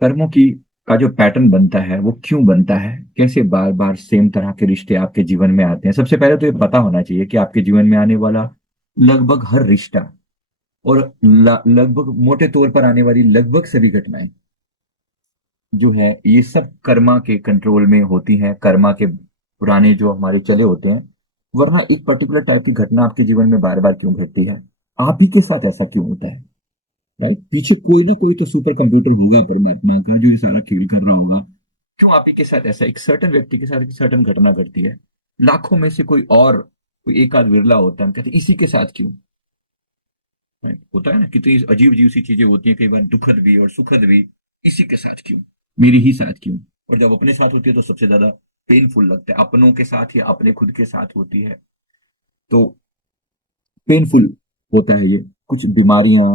कर्मों की का जो पैटर्न बनता है वो क्यों बनता है, कैसे बार बार सेम तरह के रिश्ते आपके जीवन में आते हैं। सबसे पहले तो ये पता होना चाहिए कि आपके जीवन में आने वाला लगभग हर रिश्ता और लगभग मोटे तौर पर आने वाली लगभग सभी घटनाएं जो है ये सब कर्मा के कंट्रोल में होती हैं, कर्मा के पुराने जो हमारे चले होते हैं। वरना एक पर्टिकुलर टाइप की घटना आपके जीवन में बार बार क्यों घटती है, आप ही के साथ ऐसा क्यों होता है? राइट, पीछे कोई ना कोई तो सुपर कंप्यूटर होगा परमात्मा का जो ये सारा खेल कर रहा होगा। क्यों आप ही के साथ ऐसा, एक सर्टन व्यक्ति के साथ एक सर्टन घटना घटती है, लाखों में से कोई और कोई एक आध विरला होता है, हम कहते हैं इसी के साथ क्यों। Right? होता है ना, कितनी अजीब अजीब सी चीजें होती है, कई बार दुखद भी और सुखद भी। इसी के साथ क्यों, मेरे ही साथ क्यों। और जब अपने साथ होती है तो सबसे ज्यादा पेनफुल लगता है, अपनों के साथ या अपने खुद के साथ होती है तो पेनफुल होता है ये। कुछ बीमारियां,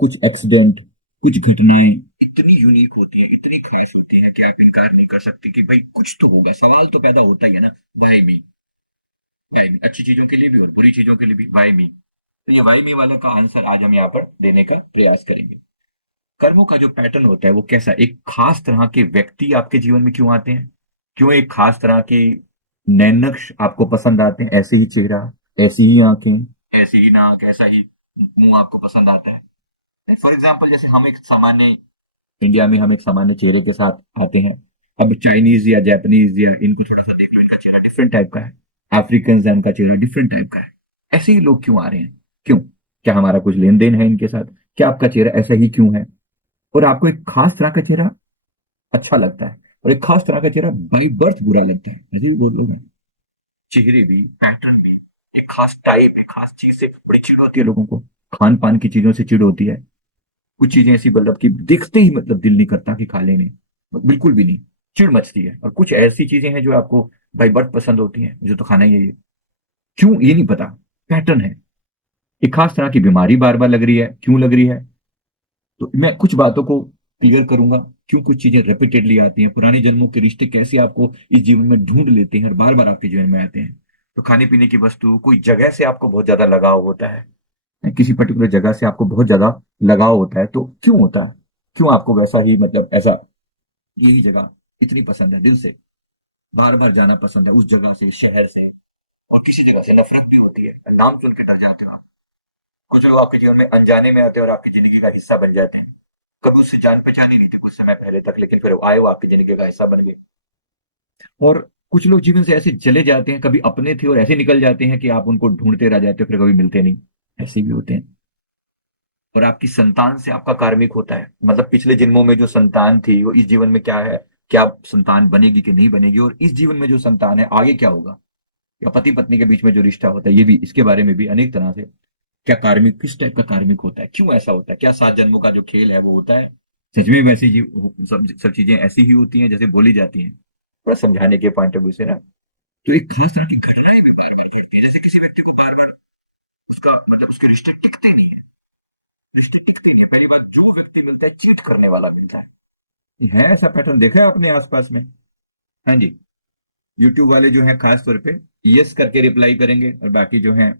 कुछ एक्सीडेंट, कुछ घटनाएं इतनी यूनिक होती है, इतनी खास होती है कि आप इनकार नहीं कर सकते कि भाई कुछ तो होगा। सवाल तो पैदा होता ही है ना, वाई मी। वाई मी, अच्छी चीजों के लिए भी और बुरी चीजों के लिए भी वाई मी। तो ये वाई मी वाले का आंसर आज हम यहाँ पर देने का प्रयास करेंगे। कर्मों का जो पैटर्न होता है वो कैसा, एक खास तरह के व्यक्ति आपके जीवन में क्यों आते हैं, क्यों एक खास तरह के नैनक्श आपको पसंद आते हैं, ऐसे ही चेहरा, ऐसी ही आंखें, ऐसी ही नाक, ऐसा ही मुंह आपको पसंद आता है। फॉर एग्जाम्पल, जैसे हम एक सामान्य इंडिया में हम एक सामान्य चेहरे के साथ आते हैं। अब चाइनीज या जापानीज या इनको थोड़ा सा देख लो, इनका चेहरा डिफरेंट टाइप का है। अफ्रीकन है, उनका चेहरा डिफरेंट टाइप का है। ऐसे ही लोग क्यों आ रहे हैं, क्यों? क्या हमारा कुछ लेन देन है इनके साथ? क्या आपका चेहरा ऐसा ही क्यों है? और आपको एक खास तरह का चेहरा अच्छा लगता है और एक खास तरह का चेहरा बाई बर्थ बुरा लगता है, ऐसे ही बहुत लोग हैं। चेहरे भी, पैटर्न भी, एक खास टाइप है, खास चीज से बड़ी चिढ़ होती है लोगों को। खान पान की चीजों से चिढ़ होती है। कुछ चीजें ऐसी मतलब कि देखते ही मतलब दिल नहीं करता कि खा लेने, बिल्कुल भी नहीं, चिढ़ मचती है। और कुछ ऐसी चीजें हैं जो आपको बाई बर्थ पसंद होती हैं, मुझे तो खाना ही है ये। क्यों, ये नहीं पता। पैटर्न है। एक खास तरह की बीमारी बार बार लग रही है, क्यों लग रही है? तो मैं कुछ बातों को क्लियर करूंगा, क्यों कुछ चीजें रिपीटेडली आती हैं, पुराने जन्मों के रिश्ते कैसे आपको इस जीवन में ढूंढ लेते हैं और बार बार आपके जीवन में आते हैं। तो खाने पीने की वस्तु, कोई जगह से आपको बहुत ज्यादा लगाव होता है, किसी पर्टिकुलर जगह से आपको बहुत ज्यादा लगाव होता है, तो क्यों होता है? क्यों आपको वैसा ही मतलब ऐसा, यही जगह इतनी पसंद है, दिल से बार बार जाना पसंद है उस जगह से, शहर से। और किसी जगह से नफरत भी होती है, नाम सुन के डर जाते हो आप। कुछ लोग आपके जीवन में अनजाने में आते हैं और आपकी जिंदगी का हिस्सा बन जाते हैं। कभी उससे जान पहचान ही नहीं थी कुछ समय पहले तक, लेकिन फिर वो आए, वो आपकी जिंदगी का हिस्सा बन गए। और कुछ लोग जीवन से ऐसे चले जाते हैं, कभी अपने थे और ऐसे निकल जाते हैं कि आप उनको ढूंढते रह जाते हो, फिर कभी मिलते नहीं। ऐसे भी होते हैं। और आपकी संतान से आपका कार्मिक होता है, मतलब पिछले जन्मों में जो संतान थी वो इस जीवन में क्या है, क्या संतान बनेगी कि नहीं बनेगी, और इस जीवन में जो संतान है आगे क्या होगा। या पति पत्नी के बीच में जो रिश्ता होता है, ये भी, इसके बारे में भी अनेक तरह से, क्या कार्मिक, किस टाइप का कार्मिक होता है, क्यों ऐसा होता है, क्या 7 जन्मों का जो खेल है वो होता है। सच में वैसी सब सब चीजें ऐसी ही होती हैं जैसे बोली जाती हैं, थोड़ा समझाने के पॉइंट ऑफ व्यू से ना। तो एक खास तरह की घटनाएं भी बार बार घटती है, जैसे किसी व्यक्ति को बार बार उसका मतलब उसके रिश्ते टिकते नहीं है। रिश्ते टिकते नहीं है, पहली बात, जो व्यक्ति मिलता है चीट करने वाला मिलता है ऐसा पैटर्न देखा है आपने आसपास में? हाँ जी। यूट्यूब वाले जो है खास तौर पे यस करके रिप्लाई करेंगे, और बाकी जो है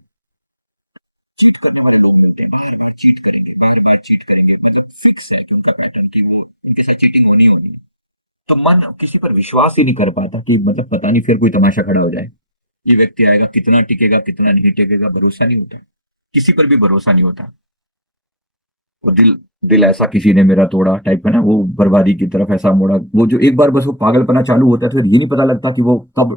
चीट करने वाले लोग मिलते हैं, बार चीट करेंगे, बार बार चीट करेंगे, मतलब फिक्स है कि उनका पैटर्न कि वो उनके साथ चीटिंग होनी होनी है। तो मन किसी पर विश्वास ही नहीं कर पाता कि मतलब पता नहीं फिर कोई तमाशा खड़ा हो जाए, ये व्यक्ति आएगा, कितना टिकेगा कितना नहीं टिकेगा, भरोसा नहीं होता। किसी पर भी भरोसा नहीं होता। वो दिल, दिल ऐसा किसी ने मेरा तोड़ा टाइप का ना, वो बर्बादी की तरफ ऐसा मोड़ा, वो जो एक बार बस वो पागलपना चालू होता है, फिर ये नहीं पता लगता कि वो कब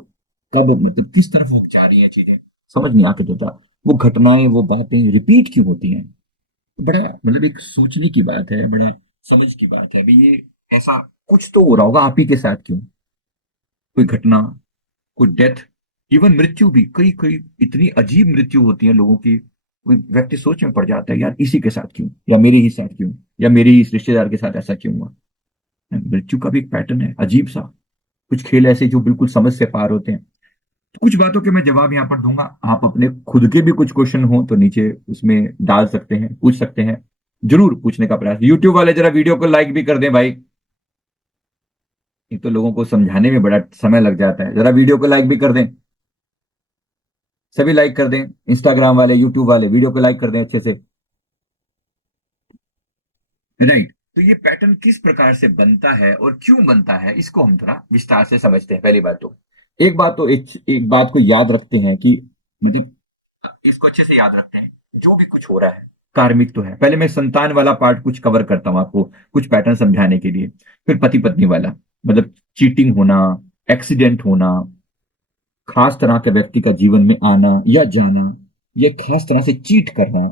कब मतलब किस तरफ वो जा रही है चीजें, समझ नहीं आके देता। वो घटनाएं, वो बातें रिपीट क्यों होती हैं? बड़ा मतलब एक सोचने की बात है, बड़ा समझ की बात है। अभी ये ऐसा कुछ तो हो रहा होगा आप ही के साथ, क्यों? कोई घटना, कोई डेथ, इवन मृत्यु भी, कई कई इतनी अजीब मृत्यु होती है लोगों की। कोई व्यक्ति सोच में पड़ जाता है, यार इसी के साथ क्यों, या मेरे ही साथ क्यों, या मेरे ही इस रिश्तेदार के साथ ऐसा क्यों हुआ। मृत्यु का भी एक पैटर्न है अजीब सा। कुछ खेल ऐसे जो बिल्कुल समझ से पार होते हैं। तो कुछ बातों के मैं जवाब यहाँ पर दूंगा, आप अपने खुद के भी कुछ क्वेश्चन हो तो नीचे उसमें डाल सकते हैं, पूछ सकते हैं। जरूर पूछने का प्रयास, यूट्यूब वाले जरा वीडियो को लाइक भी कर दें भाई। एक तो लोगों को समझाने में बड़ा समय लग जाता है, जरा वीडियो को लाइक भी कर दें। सभी लाइक कर दें, इंस्टाग्राम वाले, यूट्यूब वाले वीडियो को लाइक कर दें अच्छे से। राइट। तो ये पैटर्न किस प्रकार से बनता है और क्यों बनता है, इसको हम थोड़ा विस्तार से समझते हैं। पहली बात तो एक बात को याद रखते हैं कि मतलब इसको अच्छे से याद रखते हैं, जो भी कुछ हो रहा है कार्मिक तो है। पहले मैं संतान वाला पार्ट कुछ कवर करता हूं आपको, कुछ पैटर्न समझाने के लिए। फिर पति पत्नी वाला, मतलब चीटिंग होना, एक्सीडेंट होना, खास तरह के व्यक्ति का जीवन में आना या जाना, या खास तरह से चीट करना,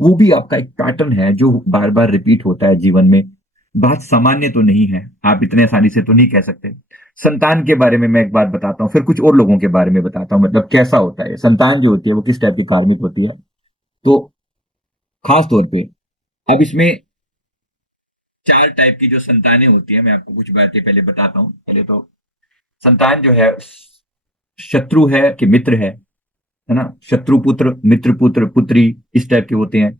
वो भी आपका एक पैटर्न है जो बार बार रिपीट होता है जीवन में। बात सामान्य तो नहीं है, आप इतने आसानी से तो नहीं कह सकते। संतान के बारे में मैं एक बात बताता हूँ, फिर कुछ और लोगों के बारे में बताता हूँ, मतलब कैसा होता है संतान जो होती है वो किस टाइप की कार्मिक होती है। तो खास तौर पे अब इसमें चार टाइप की जो संतानें होती है, मैं आपको कुछ बातें पहले बताता हूँ। पहले तो संतान जो है शत्रु है कि मित्र है ना, शत्रु पुत्र, मित्र पुत्र, पुत्री, इस टाइप के होते हैं।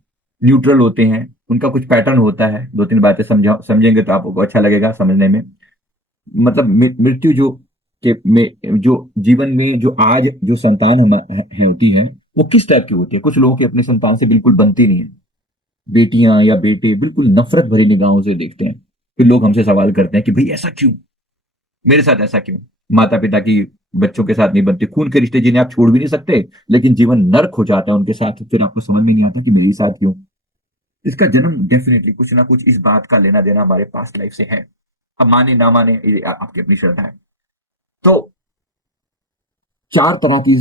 न्यूट्रल होते हैं, उनका कुछ पैटर्न होता है। दो तीन बातें समझेंगे तो आपको अच्छा लगेगा समझने में। मतलब मृत्यु जो के में जो जीवन में जो आज जो संतान हम है होती है, वो किस टाइप की होती है। कुछ लोगों की अपने संतान से बिल्कुल बनती नहीं है, बेटियां या बेटे बिल्कुल नफरत भरी निगाहों से देखते हैं। फिर लोग हमसे सवाल करते हैं कि भाई ऐसा क्यों, मेरे साथ ऐसा क्यों। माता पिता की बच्चों के साथ नहीं बनती, खून के रिश्ते जिन्हें आप छोड़ भी नहीं सकते, लेकिन जीवन नर्क हो जाता है उनके साथ, फिर आपको समझ में नहीं आता कि मेरे साथ क्यों। इसका जन्म डेफिनेटली कुछ ना कुछ इस बात का लेना देना हमारे पास्ट लाइफ से है। अब माने ना माने ये आपकी अपनी श्रद्धा है। तो चार तरह की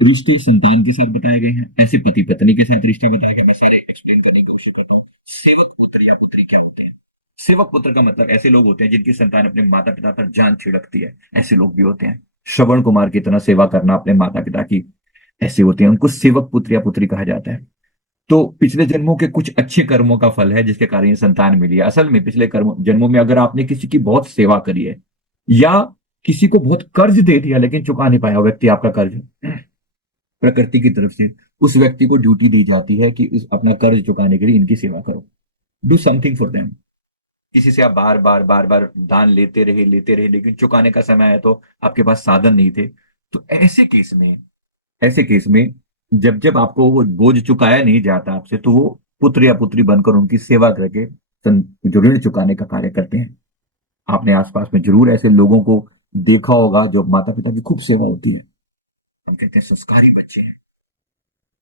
रिश्ते संतान के साथ बताए गए हैं, ऐसे पति पत्नी के साथ रिश्ते बताए गए। मैं सारे एक्सप्लेन करने की कोशिश करता हूँ। सेवक पुत्र या पुत्री क्या होते हैं। सेवक पुत्र का मतलब ऐसे लोग होते हैं जिनकी संतान अपने माता पिता पर जान छिड़कती है, ऐसे लोग भी होते हैं। श्रवण कुमार की तरह सेवा करना अपने माता पिता की, ऐसे होते हैं, उनको सेवक पुत्र या पुत्री कहा जाता है। तो पिछले जन्मों के कुछ अच्छे कर्मों का फल है जिसके कारण ये संतान मिली है। असल में पिछले कर्म जन्मों में अगर आपने किसी की बहुत सेवा करी है, या किसी को बहुत कर्ज दे दिया लेकिन चुका नहीं पाया व्यक्ति आपका कर्ज, प्रकृति की तरफ से उस व्यक्ति को ड्यूटी दी जाती है कि इस अपना कर्ज चुकाने के लिए इनकी सेवा करो, डू समथिंग फॉर देम। किसी से आप बार बार बार बार दान लेते रहे, लेकिन चुकाने का समय आया तो आपके पास साधन नहीं थे। तो ऐसे केस में जब जब आपको वो बोझ चुकाया नहीं जाता आपसे, तो वो पुत्र या पुत्री बनकर उनकी सेवा करके जो ऋण चुकाने का कार्य करते हैं। आपने आसपास में जरूर ऐसे लोगों को देखा होगा जो माता पिता की खूब सेवा होती है, हम कहते हैं संस्कारी बच्चे।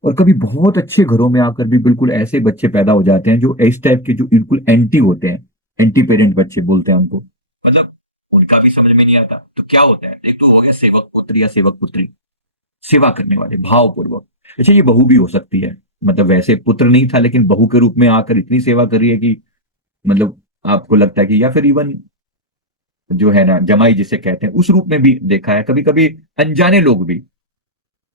और कभी बहुत अच्छे घरों में आकर भी बिल्कुल ऐसे बच्चे पैदा हो जाते हैं जो इस टाइप के, जो बिल्कुल एंटी होते हैं, एंटी पेरेंट बच्चे बोलते हैं उनको। मतलब उनका भी समझ में नहीं आता। तो क्या होता है, एक तो हो गया सेवक पुत्र या सेवक पुत्री, सेवा करने वाले भावपूर्वक। अच्छा, ये बहू भी हो सकती है, मतलब वैसे पुत्र नहीं था लेकिन बहू के रूप में आकर इतनी सेवा करी है कि मतलब आपको लगता है कि, या फिर इवन जो है ना जमाई जिसे कहते हैं, उस रूप में भी देखा है। कभी कभी अनजाने लोग भी,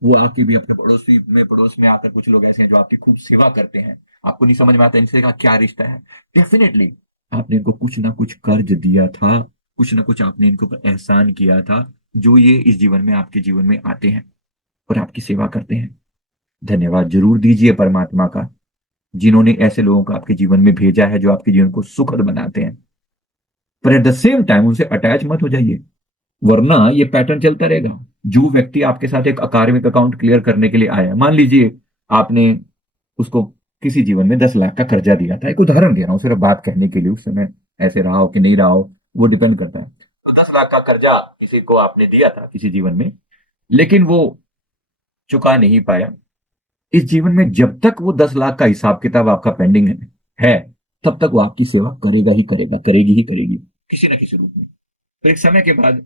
वो आके भी अपने पड़ोस में आकर कुछ लोग ऐसे हैं जो आपकी खूब सेवा करते हैं। आपको नहीं समझ में आता इनसे का क्या रिश्ता है। डेफिनेटली आपने इनको कुछ ना कुछ कर्ज दिया था, कुछ ना कुछ आपने इनको ऊपर एहसान किया था, जो ये इस जीवन में आपके जीवन में आते हैं और आपकी सेवा करते हैं। धन्यवाद जरूर दीजिए परमात्मा का, जिन्होंने ऐसे लोगों को आपके जीवन में भेजा है जो आपके जीवन को सुखद बनाते हैं। पर एट द सेम टाइम उनसे अटैच मत हो जाइए, वरना ये पैटर्न चलता रहेगा। जो व्यक्ति आपके साथ एक अकार्मिक अकाउंट क्लियर करने के लिए आया, मान लीजिए आपने उसको किसी जीवन में 10 लाख का कर्जा दिया था, एक उदाहरण दे रहा हूं सिर्फ बात कहने के लिए, उस समय ऐसे रहा हो कि नहीं रहा हो वो डिपेंड करता है। तो 10 लाख का कर्जा किसी को आपने दिया था किसी जीवन में, लेकिन वो चुका नहीं पाया। इस जीवन में जब तक वो 10 लाख का हिसाब किताब आपका पेंडिंग है, तब तक वो आपकी सेवा करेगा ही करेगा, करेगी ही करेगी, किसी ना किसी रूप में। तो एक समय के बाद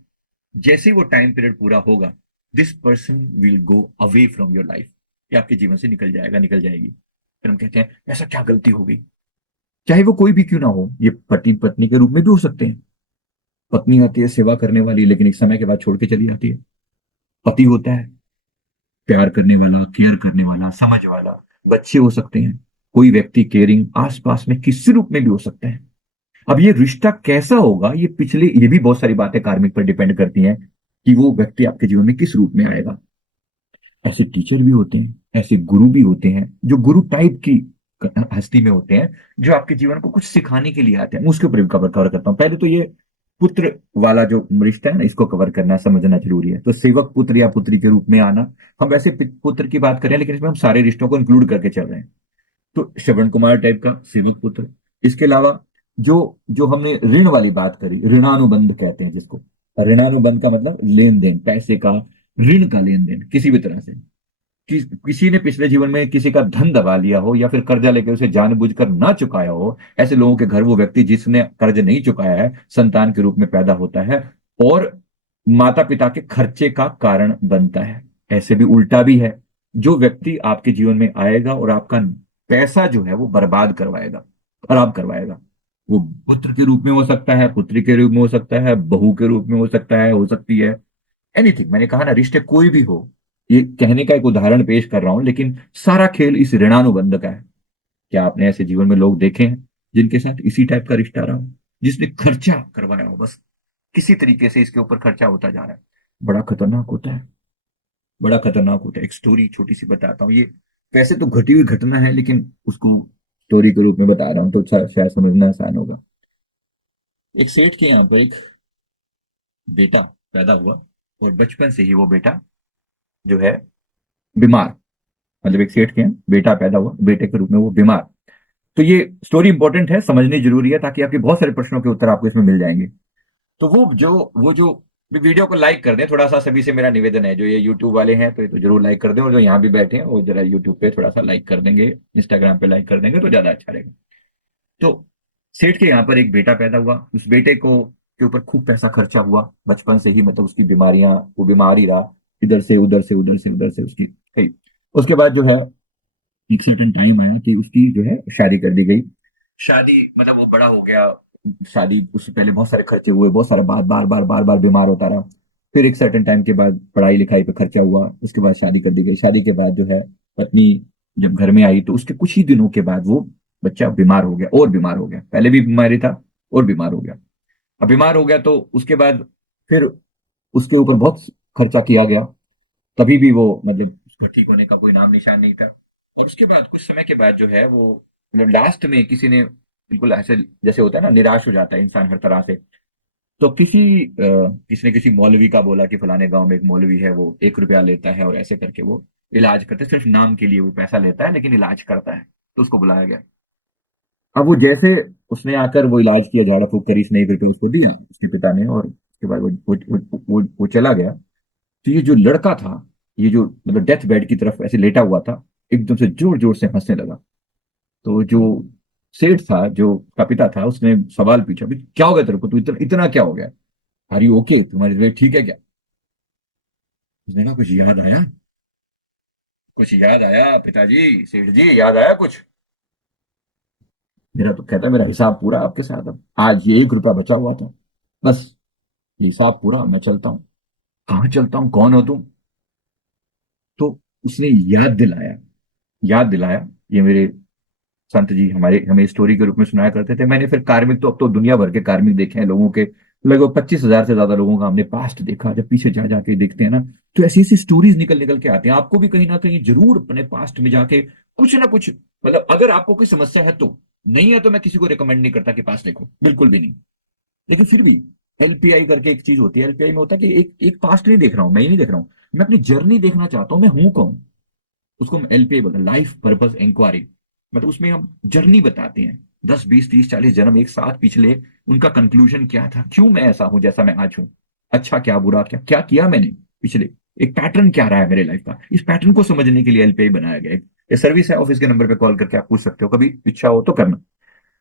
जैसे ही वो टाइम पीरियड पूरा होगा, this person will go away from your life, ये आपके जीवन से निकल जाएगा, निकल जाएगी। फिर हम कहते हैं ऐसा क्या गलती हो गई। चाहे वो कोई भी क्यों ना हो, ये पति पत्नी के रूप में भी हो सकते हैं। पत्नी आती है सेवा करने वाली, लेकिन एक समय के बाद छोड़ के चली जाती है। पति होता है प्यार करने वाला, केयर करने वाला, समझ वाला। बच्चे हो सकते हैं, कोई व्यक्ति केयरिंग आसपास में किसी रूप में भी हो सकता है। अब ये रिश्ता कैसा होगा, ये भी बहुत सारी बातें कार्मिक पर डिपेंड करती हैं कि वो व्यक्ति आपके जीवन में किस रूप में आएगा। ऐसे टीचर भी होते हैं, ऐसे गुरु भी होते हैं जो गुरु टाइप की हस्ती में होते हैं, जो आपके जीवन को कुछ सिखाने के लिए आते हैं। मैं उसके ऊपर भी कवर कवर करता हूँ। पहले तो ये पुत्र वाला जो रिश्ता है ना, इसको कवर करना समझना जरूरी है। तो सेवक पुत्र या पुत्री के रूप में आना, हम वैसे पुत्र की बात कर रहे हैं लेकिन इसमें हम सारे रिश्तों को इंक्लूड करके चल रहे हैं। तो श्रवण कुमार टाइप का सेवक पुत्र। इसके अलावा जो जो हमने ऋण वाली बात करी, ऋणानुबंध कहते हैं जिसको। ऋणानुबंध का मतलब लेन देन, पैसे का, ऋण का लेन देन किसी भी तरह से। किसी ने पिछले जीवन में किसी का धन दबा लिया हो या फिर कर्जा लेकर उसे जानबूझकर ना चुकाया हो, ऐसे लोगों के घर वो व्यक्ति जिसने कर्ज नहीं चुकाया है संतान के रूप में पैदा होता है और माता पिता के खर्चे का कारण बनता है। ऐसे भी उल्टा भी है, जो व्यक्ति आपके जीवन में आएगा और आपका पैसा जो है वो बर्बाद करवाएगा, खराब करवाएगा। वो पुत्र के रूप में हो सकता है, पुत्री के रूप में हो सकता है, बहू के रूप में हो सकता है, हो सकती है, एनीथिंग। मैंने कहा ना, रिश्ते कोई भी हो, ये कहने का एक उदाहरण पेश कर रहा हूं, लेकिन सारा खेल इस ऋणानुबंध का है। क्या आपने ऐसे जीवन में लोग देखे हैं जिनके साथ इसी टाइप का रिश्ता रहा हो, जिसने खर्चा करवाया हो, बस किसी तरीके से इसके ऊपर खर्चा होता जा रहा है। बड़ा खतरनाक होता है, बड़ा खतरनाक होता है। एक स्टोरी छोटी सी बताता हूँ, ये वैसे तो घटी हुई घटना है लेकिन उसको स्टोरी के रूप में बता रहा हूँ तो शायद समझना आसान होगा। एक सेठ के यहाँ पर एक बेटा पैदा हुआ और बचपन से ही वो बेटा जो है बीमार, मतलब एक सेठ के यहाँ बेटा पैदा हुआ, बेटे के रूप में वो बीमार। तो ये स्टोरी इंपॉर्टेंट है, समझनी जरूरी है, ताकि आपके बहुत सारे प्रश्नों के उत्तर आपको इसमें मिल जाएंगे। तो वो जो वीडियो को लाइक कर दें थोड़ा सा, सभी से मेरा निवेदन है, जो ये यूट्यूब वाले हैं तो ये तो जरूर लाइक कर दें, और जो यहाँ भी बैठे हैं वो जरा यूट्यूब पे थोड़ा सा लाइक कर देंगे, इंस्टाग्राम पे लाइक कर देंगे तो ज्यादा अच्छा रहेगा। तो सेठ के यहाँ पर एक बेटा पैदा हुआ, उस बेटे को के ऊपर खूब पैसा खर्चा हुआ बचपन से ही, मतलब उसकी बीमारियां, वो बीमार ही रहा, इधर से उधर से उधर से उधर से उसकी गई। उसके बाद जो है एक सर्टेन टाइम आया कि उसकी जो है शादी कर दी गई। शादी मतलब वो बड़ा हो गया, शादी उससे पहले बहुत सारे खर्चे हुए, बहुत सारा बार बार बीमार होता रहा। फिर एक सर्टेन टाइम के बाद पढ़ाई लिखाई पे खर्चा हुआ, उसके बाद शादी कर दी गई। शादी के बाद जो है पत्नी जब घर में आई तो उसके कुछ ही दिनों के बाद वो बच्चा बीमार हो गया, और बीमार हो गया, पहले भी बीमारी था और बीमार हो गया। अब बीमार हो गया तो उसके बाद फिर उसके ऊपर बहुत खर्चा किया गया, तभी भी वो मतलब उसका ठीक होने का कोई नाम निशान नहीं था। और उसके बाद कुछ समय के बाद जो है वो लास्ट में किसी ने बिल्कुल ऐसे, जैसे होता है ना, निराश हो जाता है इंसान हर तरह से, तो किसी ने किसी मौलवी का बोला कि फलाने गांव में एक मौलवी है, वो 1 रुपया लेता है और ऐसे करके वो इलाज करते, सिर्फ नाम के लिए वो पैसा लेता है लेकिन इलाज करता है। तो उसको बुलाया गया। अब वो जैसे उसने आकर वो इलाज किया, झाड़ा फूक करी, इसने 1 रुपया उसको दिया उसके पिता ने, और उसके बाद वो चला गया। तो ये जो लड़का था, ये जो मतलब डेथ बेड की तरफ ऐसे लेटा हुआ था, एकदम से जोर जोर से हंसने लगा। तो जो सेठ था, जो का पिता था, उसने सवाल पूछा, भी क्या हो गया तेरे को, तू इतना इतना क्या हो गया, आर यू ओके, तुम्हारी तबीयत ठीक है क्या? उसने कहा कुछ याद आया, कुछ याद आया पिताजी, सेठ जी याद आया कुछ? मेरा तो कहता है मेरा हिसाब पूरा आपके साथ, अब आज ये 1 रुपया बचा हुआ था, बस ये हिसाब पूरा, मैं चलता हूँ। कहाँ चलता हूँ, कौन हो तुम? तो उसने याद दिलाया, याद दिलाया, ये मेरे संत जी हमारे हमें स्टोरी के रूप में सुनाया करते थे। मैंने फिर कार्मिक, तो अब तो दुनिया भर के कार्मिक देखे हैं लोगों के, लगभग 25,000 से ज्यादा लोगों का हमने पास्ट देखा। जब पीछे जा जाके देखते हैं ना, तो ऐसी ऐसी स्टोरीज निकल निकल के आती हैं। आपको भी कहीं ना कहीं जरूर अपने पास्ट में जाके कुछ ना कुछ, मतलब अगर आपको कोई समस्या है तो, नहीं है तो मैं किसी को रिकमेंड नहीं करता कि पास्ट देखो, बिल्कुल भी नहीं। लेकिन फिर भी एलपीआई करके एक चीज होती है, एलपीआई में होता है कि एक एक पास्ट नहीं देख रहा हूं, मैं ही नहीं देख रहा हूं, मैं अपनी जर्नी देखना चाहता हूं, मैं हूं कौन। उसको हम एलपीआई बोलते हैं, लाइफ पर्पस इंक्वायरी। मतलब उसमें हम जर्नी बताते हैं, 10 20 30 40 जन्म एक साथ पिछले, उनका कंक्लूजन क्या था, क्यों मैं ऐसा हूं जैसा मैं आज हूं, अच्छा क्या बुरा क्या, क्या किया मैंने पिछले, एक पैटर्न क्या रहा है मेरे लाइफ का। इस पैटर्न को समझने के लिए एलपीआई बनाया गया है। ये सर्विस है, ऑफिस के नंबर पे कॉल करके आप पूछ सकते हो, कभी इच्छा हो तो करना।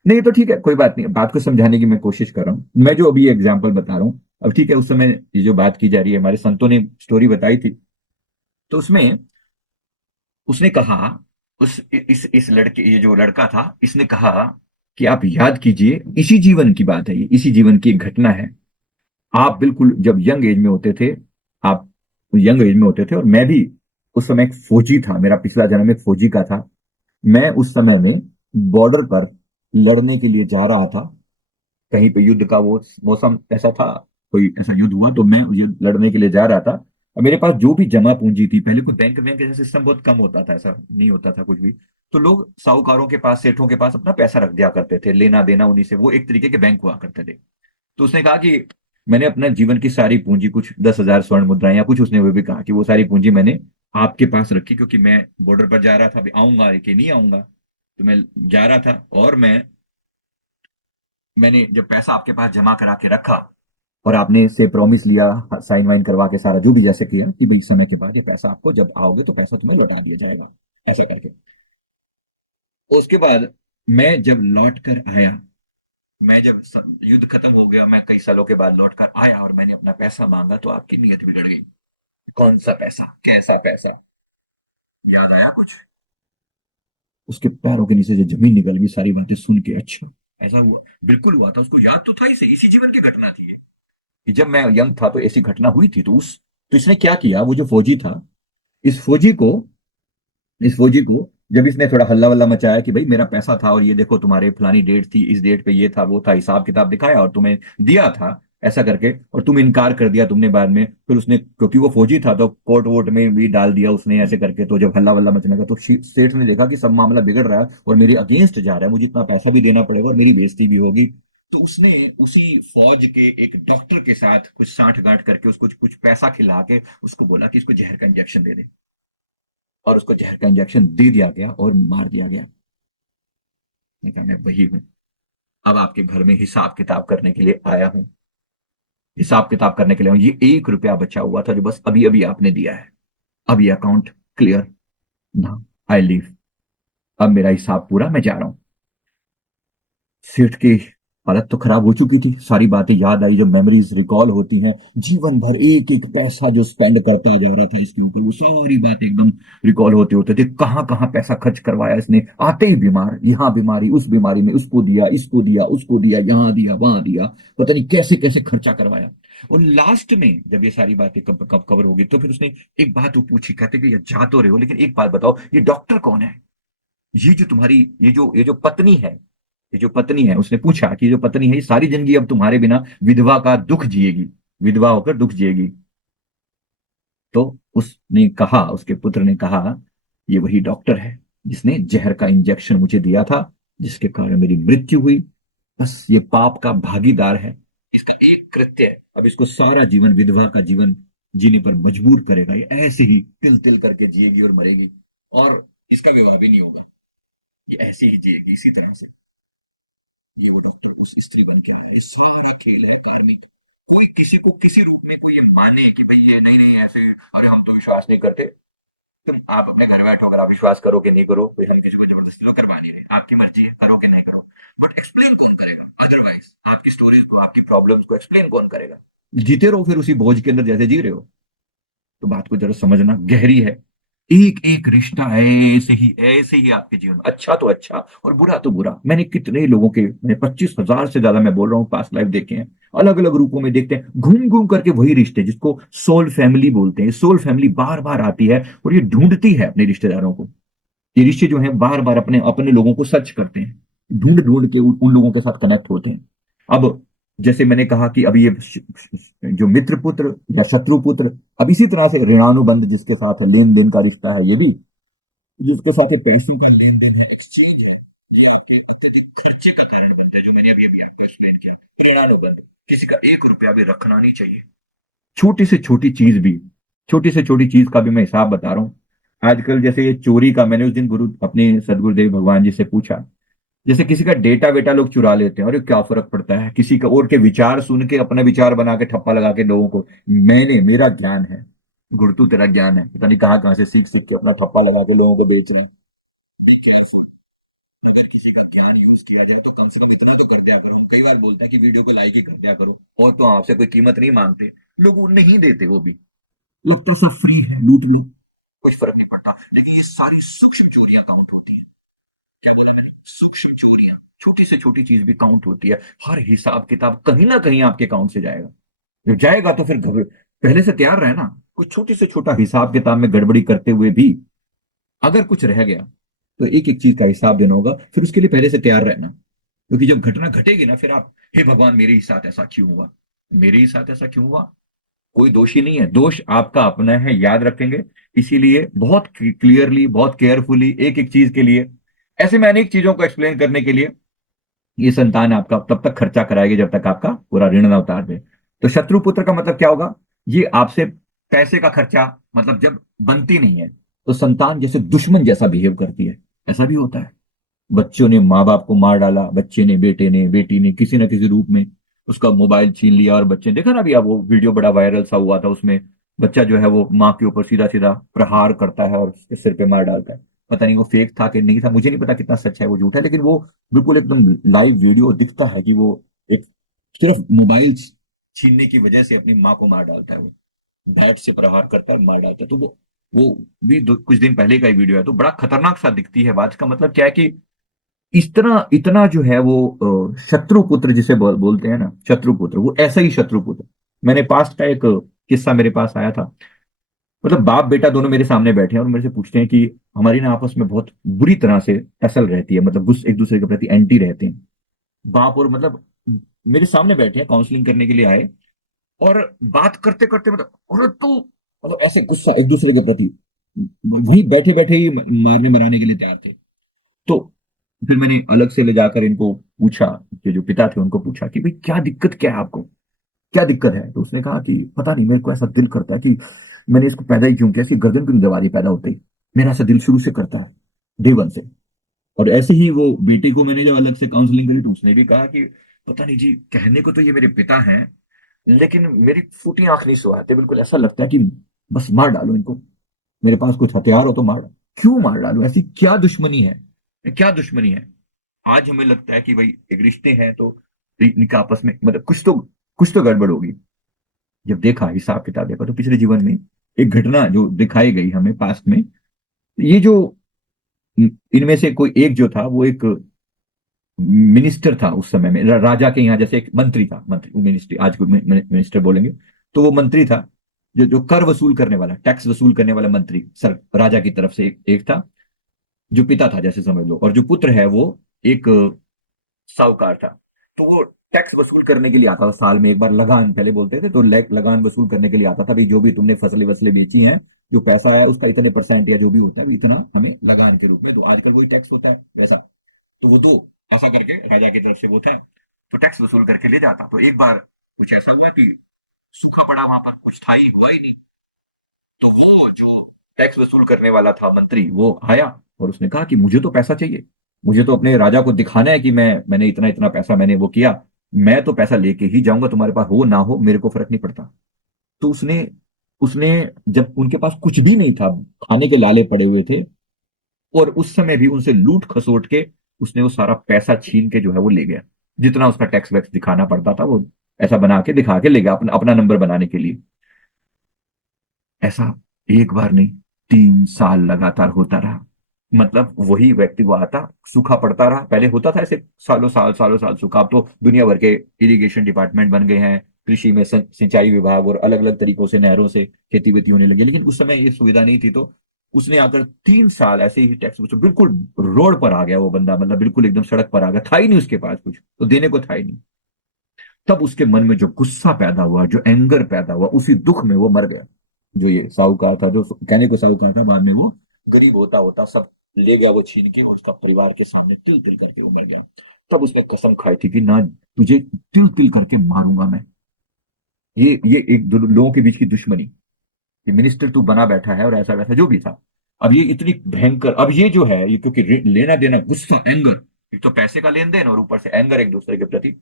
नहीं तो ठीक है, कोई बात नहीं, बात को समझाने की मैं कोशिश कर रहा हूँ। मैं जो अभी एग्जाम्पल बता रहा हूँ, अब ठीक है, उस समय ये जो बात की जा रही है, हमारे संतों ने स्टोरी बताई थी, तो उसमें उसने कहा, उस इस लड़के, ये जो लड़का था, इसने कहा कि आप याद कीजिए, इसी जीवन की बात है ये, इसी जीवन की एक घटना है। आप बिल्कुल जब यंग एज में होते थे, आप यंग एज में होते थे, और मैं भी उस समय एक फौजी था, मेरा पिछला जन्म एक फौजी का था। मैं उस समय में बॉर्डर पर लड़ने के लिए जा रहा था, कहीं पे युद्ध का वो मौसम ऐसा था, कोई ऐसा युद्ध हुआ तो मैं युद्ध लड़ने के लिए जा रहा था। और मेरे पास जो भी जमा पूंजी थी, पहले कोई बैंक बैंक जैसा सिस्टम बहुत कम होता था, ऐसा नहीं होता था कुछ भी, तो लोग साहूकारों के पास, सेठों के पास अपना पैसा रख दिया करते थे, लेना देना उन्हीं से, वो एक तरीके के बैंक हुआ करते थे। तो उसने कहा कि मैंने अपना जीवन की सारी पूंजी, कुछ 10,000 स्वर्ण मुद्राएं या कुछ, उसने वो भी कहा कि वो सारी पूंजी मैंने आपके पास रखी, क्योंकि मैं बॉर्डर पर जा रहा था, अभी आऊंगा कि नहीं आऊंगा, तो मैं जा रहा था, और मैंने जब पैसा आपके पास जमा करा के रखा और आपने से प्रॉमिस लिया, साइन वाइन करवा के सारा जो भी जैसे किया कि भाई समय के बाद ये पैसा आपको जब आओगे तो पैसा तुम्हें लौटा दिया जाएगा, ऐसा करके। उसके बाद मैं जब लौट कर आया, मैं जब युद्ध खत्म हो गया, मैं कई सालों के बाद लौट कर आया और मैंने अपना पैसा मांगा तो आपकी नीयत बिगड़ गई। कौन सा पैसा, कैसा पैसा? याद आया कुछ? उसके पैरों के नीचे से जमीन निकल गई सारी बातें सुन के। अच्छा, ऐसा हुआ? बिल्कुल हुआ था, उसको याद तो था, इसे इसी जीवन की घटना थी ये, कि जब मैं यंग था तो ऐसी घटना हुई थी। तो इसने क्या किया, वो जो फौजी था, इस फौजी को इस फौजी को जब इसने थोड़ा हल्ला वल्ला मचाया कि भाई मेरा पैसा था और ये देखो तुम्हारे फलानी डेट थी, इस डेट पे ये था वो था, हिसाब किताब दिखाया और तुम्हें दिया था ऐसा करके, और तुम इनकार कर दिया तुमने बाद में, फिर उसने क्योंकि वो फौजी था तो कोर्ट वोट में भी डाल दिया उसने ऐसे करके। तो जब हल्ला वल्ला मचने लगा तो सेठ ने देखा कि सब मामला बिगड़ रहा है और मेरे अगेंस्ट जा रहा है, मुझे इतना पैसा भी देना पड़ेगा और मेरी बेइज्जती भी होगी। तो उसने उसी फौज के एक डॉक्टर के साथ कुछ साठ गांठ करके उसको कुछ पैसा खिला के उसको बोला कि इसको जहर का इंजेक्शन दे दे, और उसको जहर का इंजेक्शन दे दिया गया और मार दिया गया। मैं वही हूं, अब आपके घर में हिसाब किताब करने के लिए आया हूं, हिसाब किताब करने के लिए हूं। ये 1 रुपया बचा हुआ था जो बस अभी अभी आपने दिया है, अब ये अकाउंट क्लियर ना, आई लीव, अब मेरा हिसाब पूरा, मैं जा रहा हूं। सेठ की हालत तो खराब हो चुकी थी, सारी बातें याद आई, जो मेमोरीज रिकॉल होती हैं, जीवन भर एक एक पैसा जो स्पेंड करता जा रहा था इसके ऊपर, वो सारी बातें एकदम रिकॉल होते होते थे। कहां कहां पैसा खर्च करवाया इसने, आते ही बीमार, यहाँ बीमारी उस बीमारी में, उसको दिया इसको दिया उसको दिया, यहाँ दिया वहां दिया, पता नहीं कैसे कैसे खर्चा करवाया। और लास्ट में जब ये सारी बातें कब कब कवर होगी तो फिर उसने एक बात वो पूछी, कहते कि ये जा तो रहे हो लेकिन एक बात बताओ, ये डॉक्टर कौन है? ये जो तुम्हारी ये जो पत्नी है, ये जो पत्नी है, उसने पूछा कि जो पत्नी है ये सारी जिंदगी अब तुम्हारे बिना विधवा का दुख जिएगी, विधवा होकर दुख जिएगी। तो उसने कहा, उसके पुत्र ने कहा, ये वही डॉक्टर है जिसने जहर का इंजेक्शन मुझे दिया था, जिसके कारण मेरी मृत्यु हुई। बस ये पाप का भागीदार है, इसका एक कृत्य है, अब इसको सारा जीवन विधवा का जीवन जीने पर मजबूर करेगा, ये ऐसे ही तिल तिल करके जिएगी और मरेगी, और इसका विवाह भी नहीं होगा, ये ऐसे ही जिएगी इसी तरह से। ये वो डॉक्टर उस स्त्री बन के, ये सारे खेल है कार्मिक। कोई किसी को किसी रूप में कोई ये माने कि भाई ये नहीं नहीं ऐसे, अरे हम तो विश्वास नहीं करते, तुम आप अपने घर बैठो, अगर आप विश्वास करो कि नहीं करो, कोई हम किसी को जबरदस्ती तो करवा नहीं रहे, आपकी मर्जी है करो कि नहीं करो, बट एक्सप्लेन कौन करेगा अदरवाइज? आपकी स्टोरीज को, आपकी प्रॉब्लम्स को एक्सप्लेन कौन करेगा? जीते रहो फिर उसी बोझ के अंदर जैसे जी रहे हो। तो बात को जरा समझना, गहरी है। एक एक रिश्ता ऐसे ही आपके जीवन में, अच्छा तो अच्छा और बुरा तो बुरा। मैंने कितने लोगों के, मैंने 25,000 से ज्यादा मैं बोल रहा हूँ पास्ट लाइफ देखे हैं, अलग अलग रूपों में देखते हैं, घूम घूम करके वही रिश्ते जिसको सोल फैमिली बोलते हैं, सोल फैमिली बार बार आती है और ये ढूंढती है अपने रिश्तेदारों को। ये रिश्ते जो है बार बार अपने अपने लोगों को सर्च करते हैं, ढूंढ ढूंढ के उन लोगों के साथ कनेक्ट होते हैं। अब जैसे मैंने कहा कि अभी ये जो मित्र पुत्र या शत्रु पुत्र, अब इसी तरह से ऋणानुबंध जिसके साथ लेन देन का रिश्ता है, ये भी जिसके साथ ये पैसों का लेन देन है, एक्सचेंज है, ये आपके अत्यधिक खर्चे का कारण बनता है, जो मैंने अभी अभी आपको एक्सप्लेन किया। ऋणानुबंध, किसी का 1 रुपया भी रखना नहीं चाहिए, छोटी से छोटी चीज भी, छोटी से छोटी चीज का भी मैं हिसाब बता रहा हूँ। आजकल जैसे ये चोरी का, मैंने उस दिन गुरु अपने सदगुरुदेव भगवान जी से पूछा, जैसे किसी का डेटा वेटा लोग चुरा लेते हैं, और क्या फर्क पड़ता है, किसी का और के विचार सुन के अपना विचार बना के ठप्पा लगा के लोगों को, मेरा ज्ञान है, गुरुतु तेरा ज्ञान है, पता नहीं कहाँ कहाँ से सीख सीख के अपना ठप्पा लगा के लोगों को बेच रहे हैं। बी केयरफुल, अगर किसी का ज्ञान यूज किया जाए तो कम से कम इतना तो कर दिया करो। हम कई बार बोलते हैं कि वीडियो को लाइक ही कर दिया करो, और तो आपसे कोई कीमत नहीं मांगते, लोग वो नहीं देते, वो भी लगता सब फ्री है, लूट लो, कुछ फर्क नहीं पड़ता। लेकिन ये सारी सूक्ष्म चोरियां काउंट होती हैं। क्या बोला मैंने? सूक्ष्म चोरियां, छोटी से छोटी चीज भी काउंट होती है। हर हिसाब किताब कहीं ना कहीं आपके अकाउंट से जाएगा, जब जाएगा तो फिर पहले से तैयार रहना। कुछ छोटे से छोटा हिसाब किताब में गड़बड़ी करते हुए भी अगर कुछ रह गया तो एक एक चीज का हिसाब देना होगा, फिर उसके लिए पहले से तैयार रहना। क्योंकि जब घटना घटेगी ना, फिर आप, हे भगवान मेरे ही साथ ऐसा क्यों हुआ, मेरे ही साथ ऐसा क्यों हुआ? कोई दोषी नहीं है, दोष आपका अपना है, याद रखेंगे। इसीलिए बहुत क्लियरली, बहुत केयरफुली, एक एक चीज के लिए, ऐसे में अनेक चीजों को एक्सप्लेन करने के लिए, ये संतान आपका तब तक खर्चा कराएगी जब तक आपका पूरा ऋण ना उतार दे। तो शत्रु पुत्र का मतलब क्या होगा? ये आपसे पैसे का खर्चा, मतलब जब बनती नहीं है तो संतान जैसे दुश्मन जैसा बिहेव करती है, ऐसा भी होता है। बच्चों ने माँ बाप को मार डाला, बच्चे ने, बेटे ने, बेटी ने, किसी न किसी रूप में उसका मोबाइल छीन लिया। और बच्चे ने देखा ना, अभी अब वो वीडियो बड़ा वायरल सा हुआ था, उसमें बच्चा जो है वो माँ के ऊपर सीधा सीधा प्रहार करता है और उसके सिर पे मार डालता है। पता नहीं वो फेक था कि नहीं था, मुझे नहीं पता कितना सच है वो झूठ है, लेकिन वो बिल्कुल एकदम लाइव वीडियो दिखता है कि वो एक सिर्फ मोबाइल छीनने की वजह से अपनी माँ को मार डालता है। वो बैट से प्रहार करता है और मार डालता है। तो वो भी कुछ दिन पहले का ही वीडियो है, तो बड़ा खतरनाक सा दिखती है बात। का मतलब क्या है कि इस तरह इतना जो है वो शत्रुपुत्र जिसे बोलते हैं ना, शत्रुपुत्र, वो ऐसा ही शत्रुपुत्र। मैंने पास्ट का एक किस्सा मेरे पास आया था। मतलब बाप बेटा दोनों मेरे सामने बैठे हैं और मेरे से पूछते हैं कि हमारी ना आपस में बहुत बुरी तरह से टसल रहती है, मतलब एक दूसरे के प्रति एंटी रहते हैं बाप और, मतलब मेरे सामने बैठे हैं, काउंसलिंग करने के लिए आए। और बात करते करते मतलब, अरे तो मतलब ऐसे गुस्सा एक दूसरे के प्रति, वही बैठे बैठे ही मारने मराने के लिए तैयार थे। तो फिर मैंने अलग से ले जाकर इनको पूछा, कि जो पिता थे उनको पूछा कि भाई क्या दिक्कत, क्या है आपको, क्या दिक्कत है। तो उसने कहा कि पता नहीं, मेरे को ऐसा दिल करता है कि मैंने इसको पैदा ही क्यों किया, इसकी गर्दन क्यों दबा दी पैदा होते ही। मेरा ऐसा दिल शुरू से करता है, डे वन से। और ऐसे ही वो बेटे को मैंने जब अलग से काउंसलिंग करी तो उसने भी कहा कि पता नहीं जी, कहने को तो ये मेरे पिता हैं, लेकिन मेरी फूटी आंख नहीं सुहाते, बिल्कुल ऐसा लगता है कि बस मार डालो इनको, मेरे पास कुछ हथियार हो तो मार डालो। क्यों मार डालो, ऐसी क्या दुश्मनी है, क्या दुश्मनी है। आज हमें लगता है कि भाई एक रिश्ते हैं तो इनके आपस में मतलब कुछ तो गड़बड़ होगी। जब देखा, हिसाब किताब देखा, तो पिछले जीवन में एक घटना जो दिखाई गई हमें पास्ट में, ये जो इनमें से कोई एक जो था, वो एक मिनिस्टर था उस समय में, राजा के यहाँ, जैसे एक मंत्री था, मंत्री मिनिस्ट्री आज को मिनिस्टर बोलेंगे। तो वो मंत्री था, जो जो कर वसूल करने वाला, टैक्स वसूल करने वाला मंत्री, सर राजा की तरफ से एक था, जो पिता था जैसे समझ लो, और जो पुत्र है वो एक साहूकार था। तो वो टैक्स वसूल करने के लिए आता था, साल में एक बार लगान पहले बोलते थे, तो लगान वसूल करने के लिए आता था, भाई जो भी तुमने फसलें वसलें बेची हैं, जो पैसा है उसका इतने परसेंट या जो भी होता है वो इतना हमें लगान के रूप में दो। आजकल वही टैक्स होता है वैसा। तो वो दो, ऐसा करके राजा की तरफ से वो था, तो टैक्स वसूल करके ले जाता। तो एक बार कुछ ऐसा हुआ कि सूखा पड़ा वहां पर, कुछ था ही, हुआ ही नहीं। तो वो जो टैक्स वसूल करने वाला था मंत्री, वो आया और उसने कहा कि मुझे तो पैसा चाहिए, मुझे तो अपने राजा को दिखाना है कि मैंने इतना इतना पैसा मैंने वो किया, मैं तो पैसा लेके ही जाऊंगा, तुम्हारे पास हो ना हो मेरे को फर्क नहीं पड़ता। तो उसने उसने जब उनके पास कुछ भी नहीं था, खाने के लाले पड़े हुए थे, और उस समय भी उनसे लूट खसोट के उसने वो सारा पैसा छीन के जो है वो ले गया। जितना उसका टैक्स वैक्स दिखाना पड़ता था वो ऐसा बना के दिखा के ले गया, अपना अपना नंबर बनाने के लिए। ऐसा एक बार नहीं, 3 साल लगातार होता रहा। मतलब वही व्यक्ति वो आता, सूखा पड़ता रहा, पहले होता था ऐसे सालों साल सूखा। अब तो दुनिया भर के इरिगेशन डिपार्टमेंट बन गए हैं, कृषि में सिंचाई विभाग और अलग अलग तरीकों से नहरों से खेती वेती होने लगी, लेकिन उस समय ये सुविधा नहीं थी। तो उसने आकर 3 साल ऐसे ही टैक्स बचो, बिल्कुल रोड पर आ गया वो बंदा, मतलब बिल्कुल एकदम सड़क पर आ गया, था ही नहीं उसके पास कुछ तो देने को था ही नहीं। तब उसके मन में जो गुस्सा पैदा हुआ, जो एंगर पैदा हुआ, उसी दुख में वो मर गया। जो ये साहूकार था, जो कहने को साहूकार था, बाद में वो गरीब होता होता सब ले गया वो छीन के, और उसका परिवार के सामने तिल तिल करके वो मर गया। तब उसने कसम खाई थी कि ना, तुझे तिल तिल करके मारूंगा मैं। ये एक दो लोगों के बीच की दुश्मनी, कि मिनिस्टर तू बना बैठा है और ऐसा वैसा जो भी था। अब ये इतनी भयंकर, अब ये जो है, ये क्योंकि लेना देना, गुस्सा, एंगर, एक तो पैसे का लेन देन और ऊपर से एंगर एक दूसरे के प्रति,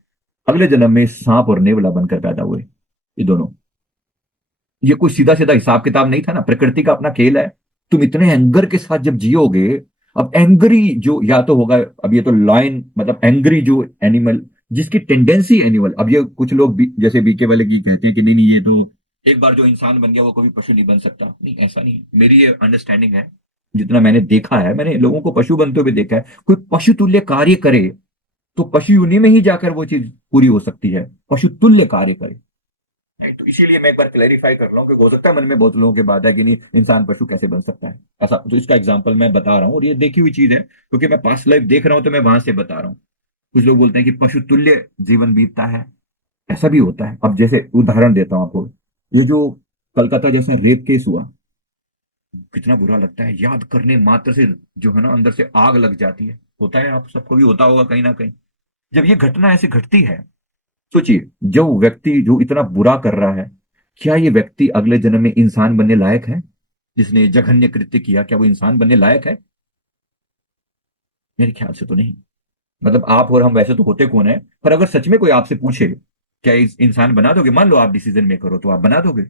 अगले जन्म में सांप और नेवला बनकर पैदा हुए ये दोनों। ये कोई सीधा सीधा हिसाब किताब नहीं था ना, प्रकृति का अपना खेल है। तुम इतने एंगर के साथ जब जियोगे, अब एंग्री जो या तो होगा, अब ये तो लाइन मतलब एंग्री जो एनिमल, जिसकी टेंडेंसी एनिमल, अब ये कुछ लोग जैसे बीके वाले की कहते हैं कि नहीं नहीं, ये तो एक बार जो इंसान बन गया वो कभी पशु नहीं बन सकता। नहीं, ऐसा नहीं, मेरी ये अंडरस्टैंडिंग है। जितना मैंने देखा है, मैंने लोगों को पशु बनते हुए देखा है, कोई पशु तुल्य कार्य करे तो पशु योनि में ही जाकर वो चीज पूरी हो सकती है, पशु तुल्य कार्य करे। नहीं, तो इसीलिए मैं एक बार क्लैरिफाई कर रहा हूँ, कि हो सकता है मन में बहुत लोगों के बात है कि नहीं, इंसान पशु कैसे बन सकता है ऐसा। तो इसका एग्जाम्पल मैं बता रहा हूँ, और ये देखी हुई चीज है, क्योंकि मैं पास्ट लाइफ देख रहा हूं तो मैं वहां से बता रहा हूँ। कुछ लोग बोलते हैं कि पशु तुल्य जीवन बीतता है, ऐसा भी होता है। अब जैसे उदाहरण देता हूँ आपको, ये जो कलकत्ता जैसे रेप केस हुआ, कितना बुरा लगता है, याद करने मात्र से जो है ना, अंदर से आग लग जाती है। होता है, आप सबको भी होता होगा कहीं ना कहीं, जब ये घटना ऐसे घटती है। सोचिए, जो व्यक्ति जो इतना बुरा कर रहा है, क्या ये व्यक्ति अगले जन्म में इंसान बनने लायक है? जिसने जघन्य कृत्य किया, क्या वो इंसान बनने लायक है? मेरे ख्याल से तो नहीं। मतलब आप और हम वैसे तो होते कौन है, पर अगर सच में कोई आपसे पूछे क्या इस इंसान बना दोगे, मान लो आप डिसीजन मेकर हो, तो आप बना दोगे?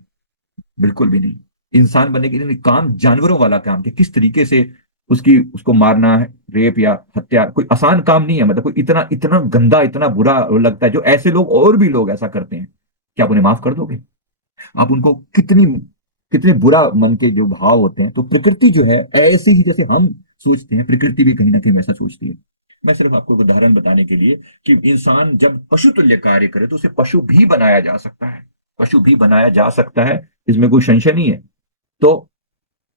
बिल्कुल भी नहीं। इंसान बनने के लिए काम जानवरों वाला काम कि किस तरीके से उसकी उसको मारना है, रेप या हत्या कोई आसान काम नहीं है। मतलब कोई इतना इतना गंदा इतना बुरा लगता है, जो ऐसे लोग और भी लोग ऐसा करते हैं, क्या आप उन्हें माफ कर दोगे? आप उनको कितनी कितने बुरा मन के जो भाव होते हैं। तो प्रकृति जो है ऐसे ही जैसे हम सोचते हैं, प्रकृति भी कहीं ना कहीं वैसा सोचती है। मैं सिर्फ आपको एक उदाहरण बताने के लिए कि इंसान जब पशु तुल्य कार्य करे तो उसे पशु भी बनाया जा सकता है। पशु भी बनाया जा सकता है, इसमें कोई संशय नहीं है। तो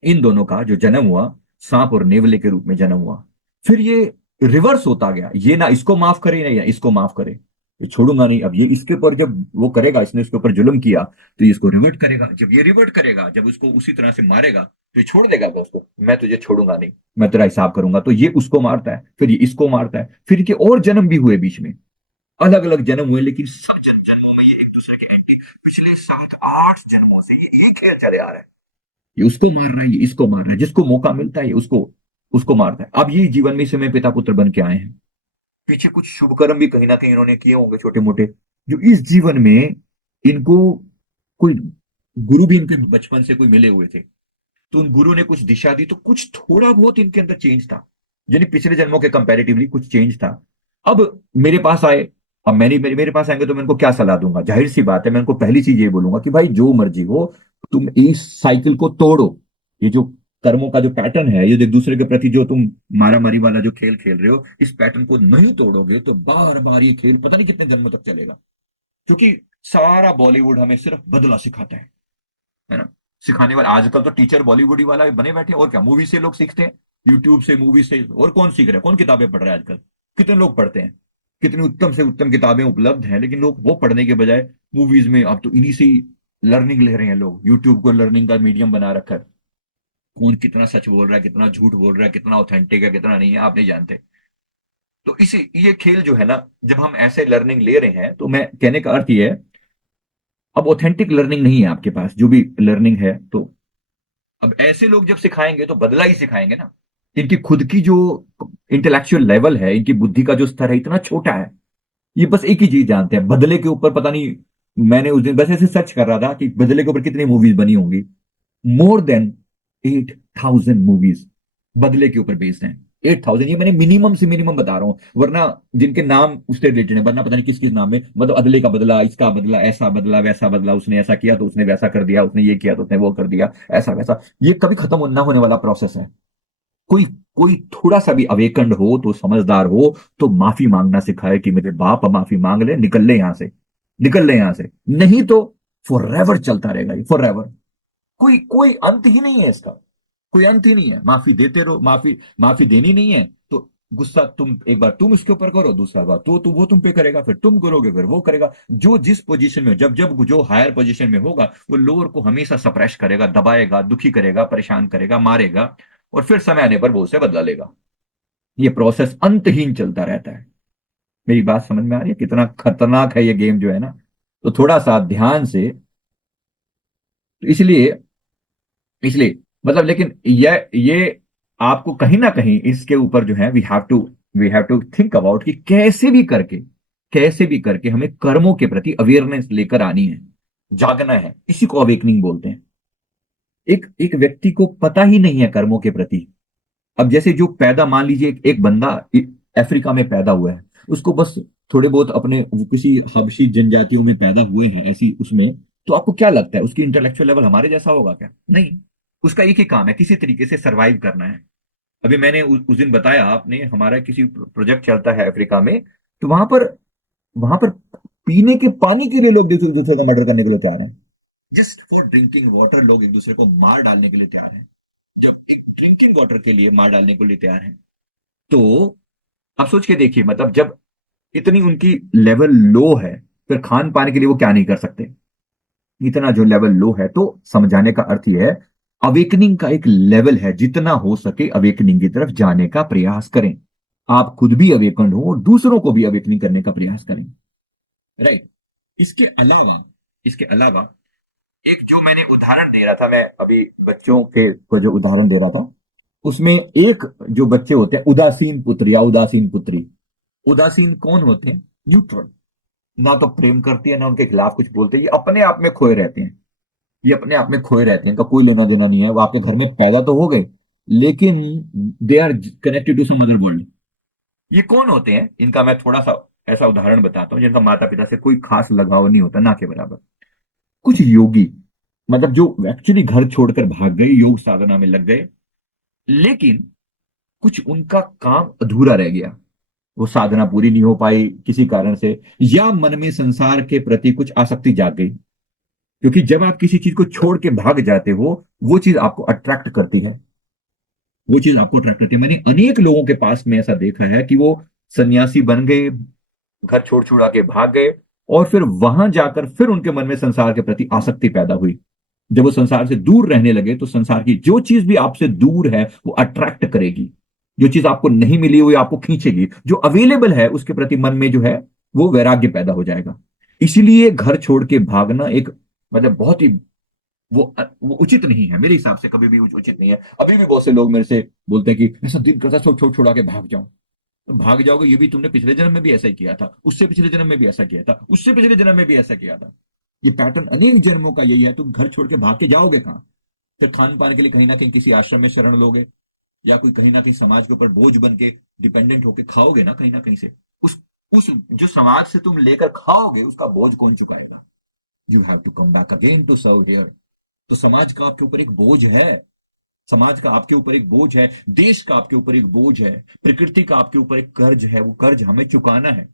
इन दोनों का जो जन्म हुआ, सांप और नेवले के रूप में जन्म हुआ, फिर ये रिवर्स होता गया, ये ना इसको माफ करे ना या इसको माफ करे। ये छोड़ूंगा नहीं, अब ये इसके ऊपर जब वो करेगा, इसने इसके ऊपर जुल्म किया, तो ये इसको रिवर्ट करेगा। जब ये रिवर्ट करेगा, जब उसको उसी तरह से मारेगा, तो ये छोड़ देगा क्या उसको? मैं तुझे छोड़ूंगा नहीं, मैं तेरा हिसाब करूंगा। तो ये उसको मारता है, फिर ये इसको मारता है, फिर इनके और जन्म भी हुए बीच में, अलग अलग जन्म हुए, लेकिन सब जन्मों में ये एक दूसरे के एंटी। पिछले 7-8 जन्मों से ये खेल चले आ रहा है। ये उसको मार रहा है, ये इसको मार रहा है, जिसको मौका मिलता है ये उसको उसको मारता है। अब ये जीवन में इस समय पिता पुत्र बन के आए हैं। पीछे कुछ शुभ कर्म भी कहीं ना कहीं इन्होंने किए होंगे छोटे मोटे, जो इस जीवन में इनको कोई गुरु भी इनके बचपन से कोई मिले हुए थे, तो उन गुरु ने कुछ दिशा दी, तो कुछ थोड़ा बहुत इनके अंदर चेंज था, यानी पिछले जन्मों के कंपैरेटिवली कुछ चेंज था। अब मेरे पास आए, अब मैंने मेरे पास आएंगे तो मैं इनको क्या सलाह दूंगा? जाहिर सी बात है, मैं इनको पहली चीज ये बोलूंगा कि भाई जो मर्जी हो, तुम इस साइकिल को तोड़ो। ये जो कर्मों का जो पैटर्न है, ये जो एक दूसरे के प्रति जो तुम मारा मारी वाला जो खेल खेल रहे हो, इस पैटर्न को नहीं तोड़ोगे तो बार बार ये खेल पता नहीं कितने जन्मों तक चलेगा। क्योंकि सारा बॉलीवुड हमें सिर्फ बदला सिखाता है ना? सिखाने वाले आजकल तो टीचर बॉलीवुड ही वाला बने बैठे हैं। और क्या, मूवी से लोग सीखते हैं, यूट्यूब से, मूवी से। और कौन सीख रहा है? कौन किताबें पढ़ रहा है आजकल? कितने लोग पढ़ते हैं? कितनी उत्तम से उत्तम किताबें उपलब्ध हैं, लेकिन लोग वो पढ़ने के बजाय मूवीज में, अब तो इन्हीं से ही लर्निंग ले रहे हैं लोग। यूट्यूब को लर्निंग का मीडियम बना रखा है। कौन कितना सच बोल रहा है, कितना झूठ बोल रहा है, कितना ऑथेंटिक है, कितना नहीं है, आप नहीं जानते। तो इसी ये खेल जो है ना, जब हम ऐसे लर्निंग ले रहे हैं, तो मैं कहने का अर्थ ये है, अब ऑथेंटिक लर्निंग नहीं है आपके पास, जो भी लर्निंग है, तो अब ऐसे लोग जब सिखाएंगे तो बदला ही सिखाएंगे ना। इनकी खुद की जो इंटेलेक्चुअल लेवल है, इनकी बुद्धि का जो स्तर है, इतना छोटा है। ये बस एक ही चीज जानते हैं, बदले के ऊपर पता नहीं। मैंने उस दिन बस ऐसे सर्च कर रहा था कि बदले के ऊपर कितनी मूवीज बनी होंगी। मोर देन 8,000 मूवीज बदले के ऊपर बेस्ड हैं। 8,000, ये मैंने मिनिमम से मिनिमम बता रहा हूं, वरना जिनके नाम उससे रिलेटेड है, वरना पता नहीं किस किस नाम में, मतलब अदले का बदला, इसका बदला, ऐसा बदला, वैसा बदला, उसने ऐसा किया तो उसने वैसा कर दिया, उसने ये किया तो उसने वो कर दिया, ऐसा वैसा। ये कभी खत्म ना होने वाला प्रोसेस है। कोई कोई थोड़ा सा भी अवेकंड हो, तो समझदार हो, तो माफी मांगना सिखाए कि मेरे बाप माफी मांग ले, निकल ले यहां से, निकल ले यहां से। नहीं तो फॉर एवर चलता रहेगा ये, फॉर एवर। कोई कोई अंत ही नहीं है इसका, कोई अंत ही नहीं है। माफी देते रहो, माफी माफी देनी नहीं है तो गुस्सा, तुम एक बार तुम इसके ऊपर करो, दूसरा बार तो वो तुम पे करेगा, फिर तुम करोगे, फिर वो करेगा। जो जिस पोजीशन में, जब जब जो हायर पोजीशन में होगा, वो लोअर को हमेशा सप्रेश करेगा, दबाएगा, दुखी करेगा, परेशान करेगा, मारेगा, और फिर समय आने पर वो उससे बदला लेगा। ये प्रोसेस अंतहीन चलता रहता है। मेरी बात समझ में आ रही है कितना खतरनाक है ये गेम जो है ना? तो थोड़ा सा ध्यान से, तो इसलिए इसलिए मतलब, लेकिन ये आपको कहीं ना कहीं इसके ऊपर जो है, we have to think about कि कैसे भी करके हमें कर्मों के प्रति अवेयरनेस लेकर आनी है, जागना है। इसी को अवेकनिंग बोलते हैं। एक एक व्यक्ति को पता ही नहीं है कर्मों के प्रति। अब जैसे जो पैदा, मान लीजिए एक बंदा अफ्रीका में पैदा हुआ है, उसको बस थोड़े बहुत अपने किसी हबशी जनजातियों में पैदा हुए हैं ऐसी उसमें, तो आपको क्या लगता है उसकी इंटेलेक्चुअल लेवल हमारे जैसा होगा क्या? नहीं। उसका एक ही काम है, किसी तरीके से सरवाइव करना है। अभी मैंने उस दिन बताया, आपने, हमारा किसी प्रोजेक्ट चलता है अफ्रीका में, तो वहां पर पीने के पानी के लिए लोग एक दूसरे को मर्डर करने के लिए तैयार हैं। जस्ट फॉर ड्रिंकिंग वाटर लोग एक दूसरे को मार डालने के लिए तैयार हैं। एक ड्रिंकिंग वाटर के लिए मार डालने के लिए तैयार हैं। तो आप सोच के देखिए, मतलब जब इतनी उनकी लेवल लो है, फिर खान पान के लिए वो क्या नहीं कर सकते? इतना जो लेवल लो है, तो समझाने का अर्थ यह है, अवेकनिंग का एक लेवल है, जितना हो सके अवेकनिंग की तरफ जाने का प्रयास करें। आप खुद भी अवेकन हो और दूसरों को भी अवेकनिंग करने का प्रयास करें। राइट। इसके अलावा इसके अलावा एक जो मैंने उदाहरण दे रहा था, मैं अभी बच्चों के को जो उदाहरण दे रहा था, उसमें एक जो बच्चे होते हैं उदासीन पुत्र या उदासीन पुत्री। उदासीन कौन होते हैं? न्यूट्रल। ना तो प्रेम करती है ना उनके खिलाफ कुछ बोलते हैं, ये अपने आप में खोए रहते हैं। ये अपने आप में खोए रहते हैं, इनका कोई लेना देना नहीं है। वो आपके घर में पैदा तो हो गए, लेकिन they are connected to some other world. ये कौन होते हैं? इनका मैं थोड़ा सा ऐसा उदाहरण बताता हूँ, जिनका माता पिता से कोई खास लगाव नहीं होता, ना के बराबर। कुछ योगी, मतलब जो एक्चुअली घर छोड़कर भाग गए, योग साधना में लग गए, लेकिन कुछ उनका काम अधूरा रह गया। वो साधना पूरी नहीं हो पाई किसी कारण से, या मन में संसार के प्रति कुछ आसक्ति जाग गई। क्योंकि जब आप किसी चीज को छोड़ के भाग जाते हो, वो चीज आपको अट्रैक्ट करती है। वो चीज आपको अट्रैक्ट करती है। मैंने अनेक लोगों के पास में ऐसा देखा है कि वो सन्यासी बन गए, घर छोड़ छुड़ा के भाग गए, और फिर वहां जाकर फिर उनके मन में संसार के प्रति आसक्ति पैदा हुई। जब वो संसार से दूर रहने लगे, तो संसार की जो चीज भी आपसे दूर है वो अट्रैक्ट करेगी। जो चीज आपको नहीं मिली वो आपको खींचेगी। जो अवेलेबल है उसके प्रति मन में जो है वो वैराग्य पैदा हो जाएगा। इसीलिए घर छोड़ के भागना एक, मतलब बहुत ही, वो उचित नहीं है मेरे हिसाब से, कभी भी उचित नहीं है। अभी भी बहुत से लोग मेरे से बोलते हैं कि ऐसा दिल करता है सब छोड़ छोड़ा के भाग जाऊं। तो भाग जाओगे, ये भी तुमने पिछले जन्म में भी ऐसा ही किया था, उससे पिछले जन्म में भी ऐसा किया था, उससे पिछले जन्म में भी ऐसा किया था। ये पैटर्न अनेक जन्मों का यही है। तुम घर छोड़ के भाग के जाओगे कहाँ? फिर खान पान के लिए कहीं ना कहीं किसी आश्रम में शरण लोगे, या कोई कहीं ना कहीं समाज के ऊपर बोझ बन के डिपेंडेंट होके खाओगे ना कहीं से। उस जो समाज से तुम लेकर खाओगे, उसका बोझ कौन चुकाएगा? You have to come back again to serve here. तो समाज का आपके ऊपर एक बोझ है। समाज का आपके ऊपर एक बोझ है, देश का आपके ऊपर एक बोझ है, प्रकृति का आपके ऊपर एक कर्ज है। वो कर्ज हमें चुकाना है।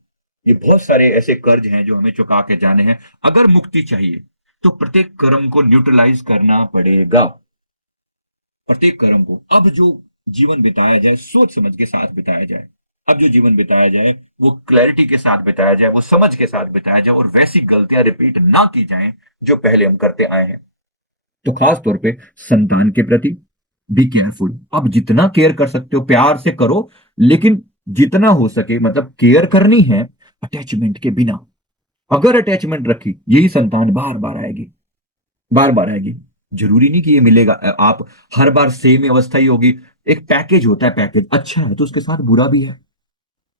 ये बहुत सारे ऐसे कर्ज हैं जो हमें चुका के जाने हैं। अगर मुक्ति चाहिए तो प्रत्येक कर्म को न्यूट्रलाइज करना पड़ेगा। प्रत्येक कर्म को, अब जो जीवन बिताया जाए सोच समझ के साथ बिताया जाए। अब जो जीवन बिताया जाए वो क्लैरिटी के साथ बिताया जाए, वो समझ के साथ बिताया जाए, और वैसी गलतियां रिपीट ना की जाएं जो पहले हम करते आए हैं। तो खास तौर पे संतान के प्रति बी केयरफुल। अब जितना केयर कर सकते हो प्यार से करो, लेकिन जितना हो सके, मतलब केयर करनी है अटैचमेंट के बिना। अगर अटैचमेंट रखी, यही संतान बार बार आएगी, बार बार आएगी। जरूरी नहीं कि ये मिलेगा आप हर बार सेम ही अवस्था ही होगी। एक पैकेज होता है, पैकेज अच्छा है तो उसके साथ बुरा भी है,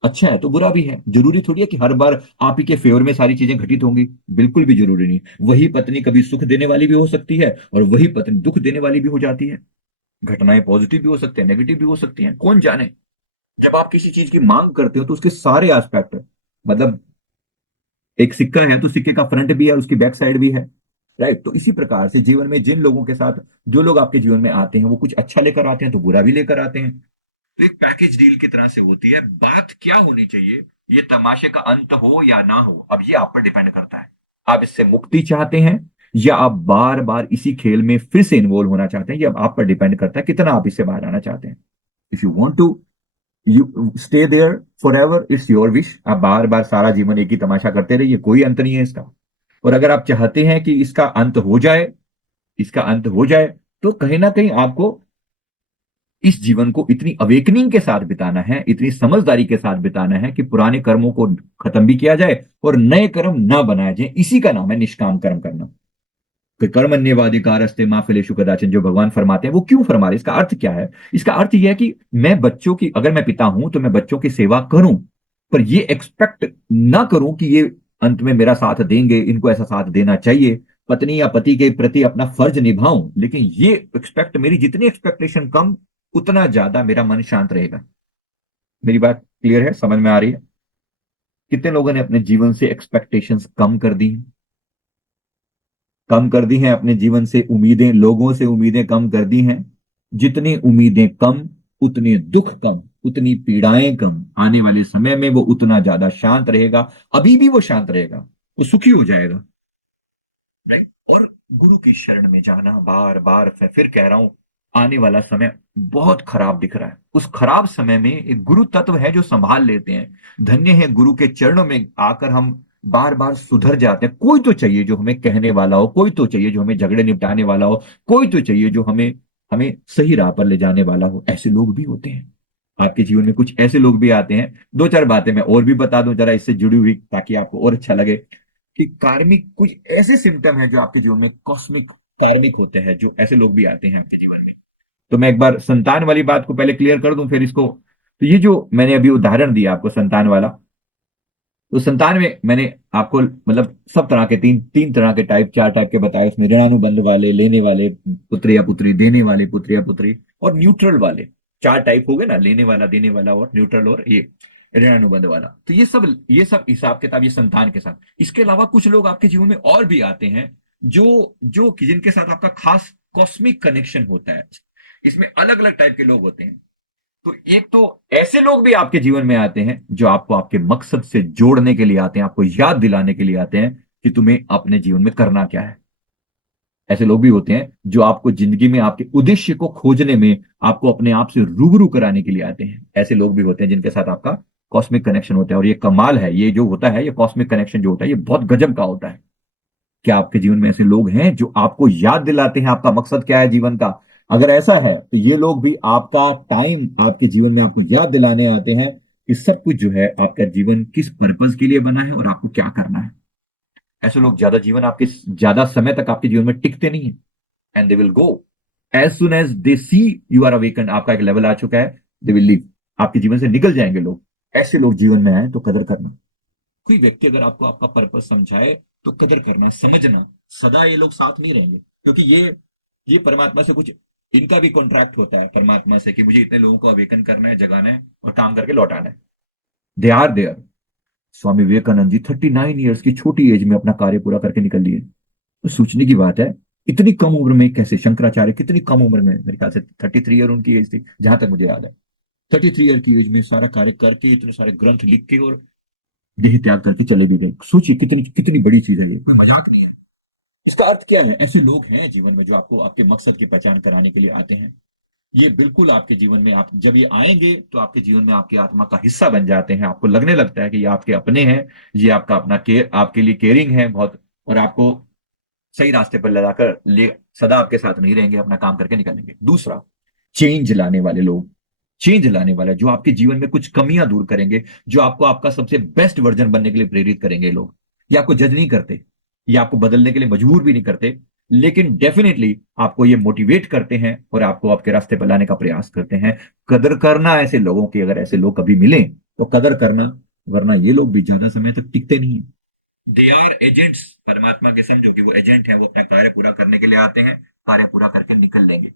अच्छा है तो बुरा भी है। जरूरी थोड़ी है कि हर बार आप ही के फेवर में सारी चीजें घटित होंगी, बिल्कुल भी जरूरी नहीं। वही पत्नी कभी सुख देने वाली भी हो सकती है, और वही पत्नी दुख देने वाली भी हो जाती है। घटनाएं पॉजिटिव भी हो सकते हैं, नेगेटिव भी हो सकती हैं, कौन जाने। जब आप किसी चीज की मांग करते हो तो उसके सारे एस्पेक्ट, मतलब एक सिक्का है तो सिक्के का फ्रंट भी है, उसकी बैक साइड भी है। राइट? तो इसी प्रकार से जीवन में जिन लोगों के साथ, जो लोग आपके जीवन में आते हैं, वो कुछ अच्छा लेकर आते हैं तो बुरा भी लेकर आते हैं। तो एक पैकेज डील की तरह से होती है। बात क्या होनी चाहिए, ये तमाशे का अंत हो या ना हो, अब ये आप पर डिपेंड करता है। आप इससे मुक्ति चाहते हैं, या आप बार बार इसी खेल में फिर से इन्वॉल्व होना चाहते हैं, ये अब आप पर डिपेंड करता है कितना आप इससे बाहर आना चाहते हैं। If you want to you stay there forever, it's your wish. आप बार बार सारा जीवन एक ही तमाशा करते रहिए, कोई अंत नहीं है इसका। और अगर आप चाहते हैं कि इसका अंत हो जाए, इसका अंत हो जाए, तो कहीं ना कहीं आपको इस जीवन को इतनी अवेकनिंग के साथ बिताना है, इतनी समझदारी के साथ बिताना है कि पुराने कर्मों को खत्म भी किया जाए और नए कर्म ना बनाए जाए। इसी का नाम है निष्काम कर्म करना। कि कर्मण्येवाधिकारस्ते मा फलेषु कदाचन, जो भगवान फरमाते हैं, वो क्यों फरमा रहे? इसका अर्थ क्या है? इसका अर्थ यह है कि मैं बच्चों की, अगर मैं पिता हूं तो मैं बच्चों की सेवा करूं, पर ये एक्सपेक्ट ना करूं कि ये अंत में मेरा साथ देंगे, इनको ऐसा साथ देना चाहिए। पत्नी या पति के प्रति अपना फर्ज निभाऊं, लेकिन ये एक्सपेक्ट, मेरी जितनी एक्सपेक्टेशन कम, उतना ज्यादा मेरा मन शांत रहेगा। मेरी बात क्लियर है? समझ में आ रही है? कितने लोगों ने अपने जीवन से एक्सपेक्टेशंस कम कर दी हैं? कम कर दी हैं अपने जीवन से उम्मीदें, लोगों से उम्मीदें कम कर दी हैं। जितनी उम्मीदें कम, उतने दुख कम, उतनी पीड़ाएं कम। आने वाले समय में वो उतना ज्यादा शांत रहेगा। अभी भी वो शांत रहेगा, वो सुखी हो जाएगा। राइट? और गुरु की शरण में जाना, बार बार फिर कह रहा हूं, आने वाला समय बहुत खराब दिख रहा है। उस खराब समय में एक गुरु तत्व है जो संभाल लेते हैं। धन्य है गुरु के चरणों में आकर हम बार बार सुधर जाते हैं। कोई तो चाहिए जो हमें कहने वाला हो, कोई तो चाहिए जो हमें झगड़े निपटाने वाला हो, कोई तो चाहिए जो हमें हमें सही राह पर ले जाने वाला हो। ऐसे लोग भी होते हैं आपके जीवन में, कुछ ऐसे लोग भी आते हैं। दो चार बातें मैं और भी बता दूं जरा इससे जुड़ी हुई, ताकि आपको और अच्छा लगे कि कार्मिक कुछ ऐसे सिम्टम है जो आपके जीवन में कॉस्मिक कार्मिक होते हैं, जो ऐसे लोग भी आते हैं आपके जीवन में। तो मैं एक बार संतान वाली बात को पहले क्लियर कर दूं, फिर इसको। तो ये जो मैंने अभी उदाहरण दिया आपको संतान वाला, तो संतान में मैंने आपको मतलब सब तरह के तीन तीन तरह के टाइप, चार टाइप के बताए उसमें, ऋणानुबंध वाले, लेने वाले पुत्र या पुत्री, देने वाले पुत्र या पुत्री, और न्यूट्रल वाले। चार टाइप हो गए ना, लेने वाला, देने वाला, और न्यूट्रल, और ये ऋणानुबंध वाला। तो ये सब हिसाब किताब ये संतान के साथ। इसके अलावा कुछ लोग आपके जीवन में और भी आते हैं जो जो जिनके साथ आपका खास कॉस्मिक कनेक्शन होता है। इसमें अलग अलग टाइप के लोग होते हैं। तो एक तो ऐसे लोग भी आपके जीवन में आते हैं जो आपको आपके मकसद से जोड़ने के लिए आते हैं, आपको याद दिलाने के लिए आते हैं कि तुम्हें अपने जीवन में करना क्या है। ऐसे लोग भी होते हैं जो आपको जिंदगी में आपके उद्देश्य को खोजने में, आपको अपने आप से रूबरू कराने के लिए आते हैं। ऐसे लोग भी होते हैं जिनके साथ आपका कॉस्मिक कनेक्शन होता है। और ये कमाल है, ये जो होता है, ये कॉस्मिक कनेक्शन जो होता है, ये बहुत गजब का होता है। क्या आपके जीवन में ऐसे लोग हैं जो आपको याद दिलाते हैं आपका मकसद क्या है जीवन का? अगर ऐसा है तो ये लोग भी आपका टाइम आपके जीवन में आपको याद दिलाने आते हैं कि सब कुछ जो है आपका जीवन किस पर्पज के लिए बना है और आपको क्या करना है। ऐसे लोग ज्यादा समय तक आपके जीवन में टिकते नहीं है। And they will go as soon as they see you are awaken, आपका एक लेवल आ चुका है, दे विल लीव, आपके जीवन से निकल जाएंगे लोग। ऐसे लोग जीवन में आए तो कदर करना। कोई व्यक्ति अगर आपको आपका पर्पस समझाए तो कदर करना, समझना। सदा ये लोग साथ नहीं रहेंगे, क्योंकि ये परमात्मा से कुछ, इनका भी कॉन्ट्रैक्ट होता है परमात्मा से कि मुझे इतने लोगों को अवेकन करना है, जगाना है और काम करके लौटाना है। They are there. Swami Vivekananda ji 39 years की छोटी एज में अपना कार्य पूरा करके निकल लिए। तो सोचने की बात है, इतनी कम उम्र में कैसे? शंकराचार्य कितनी कम उम्र में, मेरे ख्याल से 33 ईयर उनकी एज थी जहां तक मुझे याद है। 33 ईयर की एज में सारा कार्य करके, इतने सारे ग्रंथ लिख के, और देह त्याग करके चले भी गए। सोचिए कितनी कितनी बड़ी चीज है ये, कोई मजाक नहीं है। इसका अर्थ क्या है? ऐसे लोग हैं जीवन में जो आपको आपके मकसद की पहचान कराने के लिए आते हैं। ये बिल्कुल आपके जीवन में, आप जब ये आएंगे तो आपके जीवन में आपकी आत्मा का हिस्सा बन जाते हैं। आपको लगने लगता है कि ये आपके अपने हैं, ये आपका अपना केयर, आपके लिए केयरिंग है बहुत, और आपको सही रास्ते पर लगाकर ले, सदा आपके साथ नहीं रहेंगे, अपना काम करके निकलेंगे। दूसरा, चेंज लाने वाले लोग। चेंज लाने वाले जो आपके जीवन में कुछ कमियां दूर करेंगे, जो आपको आपका सबसे बेस्ट वर्जन बनने के लिए प्रेरित करेंगे। लोग ये आपको जज नहीं करते, ये आपको बदलने के लिए मजबूर भी नहीं करते, लेकिन डेफिनेटली आपको ये मोटिवेट करते हैं और आपको आपके रास्ते पर लाने का प्रयास करते हैं। कदर करना ऐसे लोगों की, अगर ऐसे लोग कभी मिले तो कदर करना, वरना ये लोग भी ज्यादा समय तक टिकते नहीं। दे आर एजेंट्स, परमात्मा के समझो कि वो एजेंट है, वो अपना कार्य पूरा करने के लिए आते हैं, कार्य पूरा करके निकल लेंगे।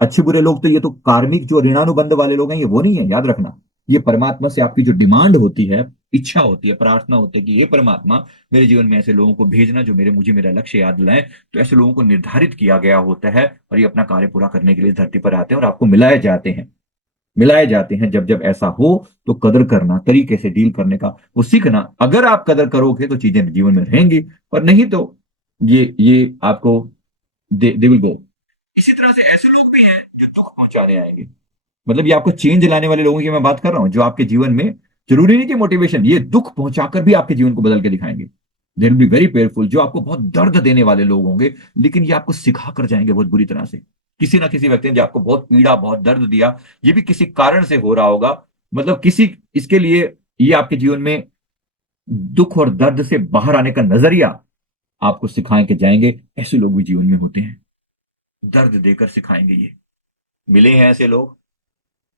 अच्छे बुरे लोग तो, ये तो कार्मिक जो ऋणानुबंध वाले लोग हैं, ये वो नहीं है, याद रखना। ये परमात्मा से आपकी जो डिमांड होती है, इच्छा होती है, प्रार्थना होती है कि ये परमात्मा मेरे जीवन में ऐसे लोगों को भेजना जो मुझे मेरा लक्ष्य याद दिलाएं। तो ऐसे लोगों को निर्धारित किया गया होता है और ये अपना कार्य पूरा करने के लिए धरती पर आते हैं और आपको मिलाए जाते हैं। जब जब ऐसा हो तो कदर करना, तरीके से डील करने का वो सीखना। अगर आप कदर करोगे तो चीजें जीवन में रहेंगी, और नहीं तो ये आपको दे विल गो। इसी तरह से ऐसे लोग भी हैं जो दुख पहुंचाने आएंगे। मतलब ये आपको चेंज लाने वाले लोगों की मैं बात कर रहा हूं, जो आपके जीवन में, जरूरी नहीं कि मोटिवेशन, ये दुख पहुंचाकर भी आपके जीवन को बदल के दिखाएंगे। They will be very powerful. जो आपको बहुत दर्द देने वाले लोग होंगे, लेकिन ये आपको सिखा कर जाएंगे बहुत बुरी तरह से। किसी ना किसी व्यक्ति ने जो आपको बहुत पीड़ा, बहुत दर्द दिया, ये भी किसी कारण से हो रहा होगा। मतलब किसी, इसके लिए ये आपके जीवन में दुख और दर्द से बाहर आने का नजरिया आपको सिखाए के जाएंगे। ऐसे लोग भी जीवन में होते हैं, दर्द देकर सिखाएंगे ये। मिले हैं ऐसे लोग,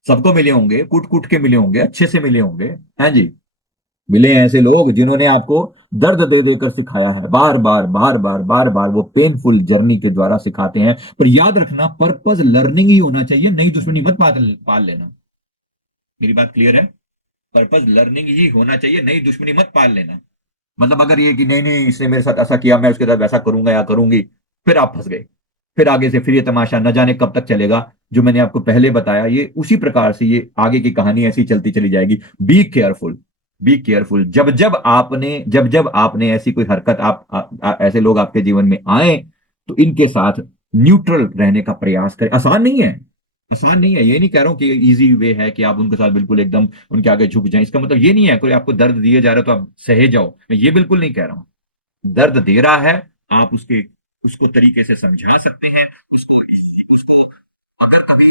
सबको मिले होंगे, कूट कूट के मिले होंगे, अच्छे से मिले होंगे। हैं जी? मिले हैं ऐसे लोग जिन्होंने आपको दर्द दे देकर सिखाया है, बार बार बार बार बार बार, वो पेनफुल जर्नी के द्वारा सिखाते हैं। पर याद रखना, पर्पस लर्निंग ही होना चाहिए, नई दुश्मनी मत पाल पाल लेना। मेरी बात क्लियर है? पर्पस लर्निंग ही होना चाहिए, नई दुश्मनी मत पाल लेना। मतलब अगर ये कि नहीं नहीं, इसने मेरे साथ ऐसा किया, मैं उसके साथ वैसा करूंगा या करूंगी, फिर आप फंस गए। फिर आगे से फिर ये तमाशा न जाने कब तक चलेगा। जो मैंने आपको पहले बताया, ये उसी प्रकार से ये आगे की कहानी ऐसी चलती चली जाएगी। Be careful, be careful. जब जब आपने ऐसी कोई हरकत, ऐसे लोग आपके जीवन में आए, तो इनके साथ न्यूट्रल रहने का प्रयास करें। आसान नहीं है, आसान नहीं है। ये नहीं कह रहा हूं कि इजी वे है कि आप उनके साथ बिल्कुल एकदम उनके आगे झुक जाएं। इसका मतलब ये नहीं है कोई आपको दर्द दिए जा रहा है तो आप सहे जाओ, मैं ये बिल्कुल नहीं कह रहा हूं। दर्द दे रहा है, आप उसको तरीके से समझा सकते हैं। उसको उसको अगर कभी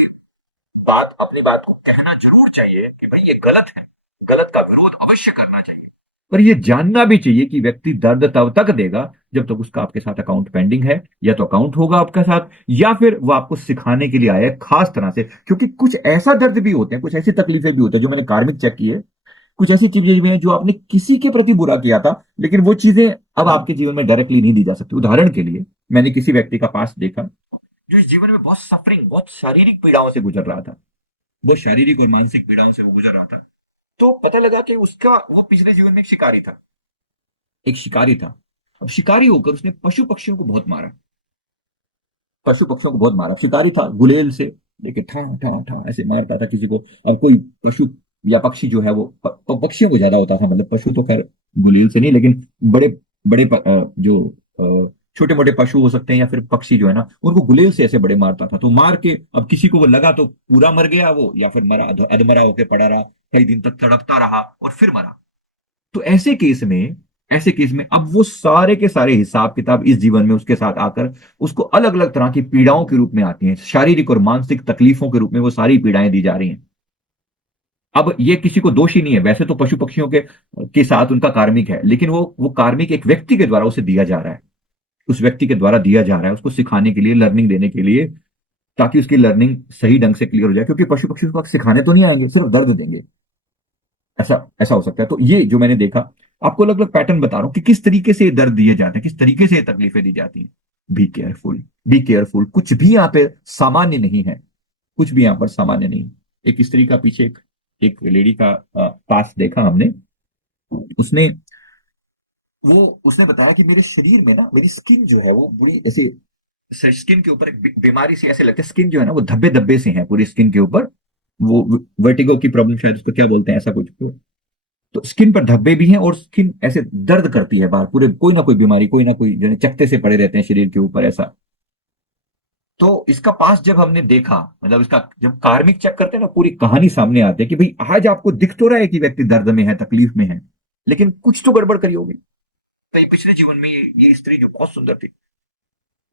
अपनी बात को कहना जरूर चाहिए कि भाई ये गलत है, गलत का विरोध अवश्य करना चाहिए। पर यह जानना भी चाहिए कि व्यक्ति दर्द तब तक देगा जब तक उसका आपके साथ अकाउंट पेंडिंग है, या तो अकाउंट होगा आपके साथ, या फिर वो आपको सिखाने के लिए आया है खास तरह से। क्योंकि कुछ ऐसा दर्द भी होते हैं, कुछ ऐसी तकलीफें भी होती है, जो मैंने कार्मिक चेक की है, कुछ ऐसी चीजें भी हैं जो आपने किसी के प्रति बुरा किया था, लेकिन वो चीजें अब आपके जीवन में डायरेक्टली नहीं दी जा सकती। उदाहरण के लिए, मैंने किसी व्यक्ति का पास देखा जो इस जीवन में बहुत सफरिंग, बहुत शारीरिक पीड़ाओं से गुजर रहा था, बहुत शारीरिक और मानसिक पीड़ाओं से वो गुजर रहा था। तो पता लगा कि उसका वो पिछले जीवन में एक शिकारी था, एक शिकारी था। अब शिकारी होकर उसने पशु पक्षियों को बहुत मारा, पशु पक्षियों को बहुत मारा। शिकारी था, गुलेल से लेके ठा ठा ठा ऐसे मारता था किसी को। अब कोई पशु या पक्षी जो है वो पक्षियों को ज्यादा होता था, मतलब पशु तो खैर गुलेल से नहीं, लेकिन बड़े बड़े जो छोटे मोटे पशु हो सकते हैं या फिर पक्षी जो है ना, उनको गुलेल से ऐसे बड़े मारता था। तो मार के अब किसी को वो लगा तो पूरा मर गया वो, या फिर मरा, अधमरा होकर पड़ा रहा, कई दिन तक तड़पता रहा और फिर मरा। तो ऐसे केस में अब वो सारे के सारे हिसाब किताब इस जीवन में उसके साथ आकर उसको अलग अलग तरह की पीड़ाओं के रूप में आती हैं, शारीरिक और मानसिक तकलीफों के रूप में वो सारी पीड़ाएं दी जा रही हैं। अब ये किसी को दोष ही नहीं है, वैसे तो पशु पक्षियों के साथ उनका कार्मिक है, लेकिन वो कार्मिक एक व्यक्ति के द्वारा उसे दिया जा रहा है, उस व्यक्ति के द्वारा दिया जा रहा है उसको सिखाने के लिए, लर्निंग देने के लिए, ताकि उसकी लर्निंग सही ढंग से क्लियर हो जाए। क्योंकि पशु पक्षी उसको सिखाने तो नहीं आएंगे, सिर्फ दर्द देंगे। ऐसा ऐसा हो सकता है। तो ये जो मैंने देखा, आपको अलग अलग पैटर्न बता रहा हूं कि किस तरीके से ये दर्द दिए जाते हैं, किस तरीके से ये तकलीफें दी जाती हैं। बी केयरफुल, बी केयरफुल, कुछ भी यहाँ पे सामान्य नहीं है, कुछ भी यहाँ पर सामान्य नहीं है। एक स्त्री का पीछे एक लेडी का पास देखा हमने, उसने उसने बताया कि मेरे शरीर में ना, मेरी स्किन जो है वो पूरी ऐसे, स्किन के ऊपर एक बीमारी से ऐसे लगता है, स्किन जो है ना वो धब्बे धब्बे से हैं पूरी स्किन के ऊपर। वो वर्टिगो की प्रॉब्लम, शायद उसको क्या बोलते हैं, ऐसा कुछ। तो स्किन पर धब्बे भी हैं और स्किन ऐसे दर्द करती है बाहर, पूरे कोई ना कोई बीमारी, कोई ना कोई जो चकते से पड़े रहते हैं शरीर के ऊपर, ऐसा। तो इसका पास जब हमने देखा, मतलब इसका जब कार्मिक चेक करते हैं ना, पूरी कहानी सामने आती है कि भाई आज आपको दिख तो रहा है कि व्यक्ति दर्द में है, तकलीफ में है, लेकिन कुछ तो गड़बड़ करी होगी। तो ये पिछले जीवन में ये स्त्री जो बहुत सुंदर थी,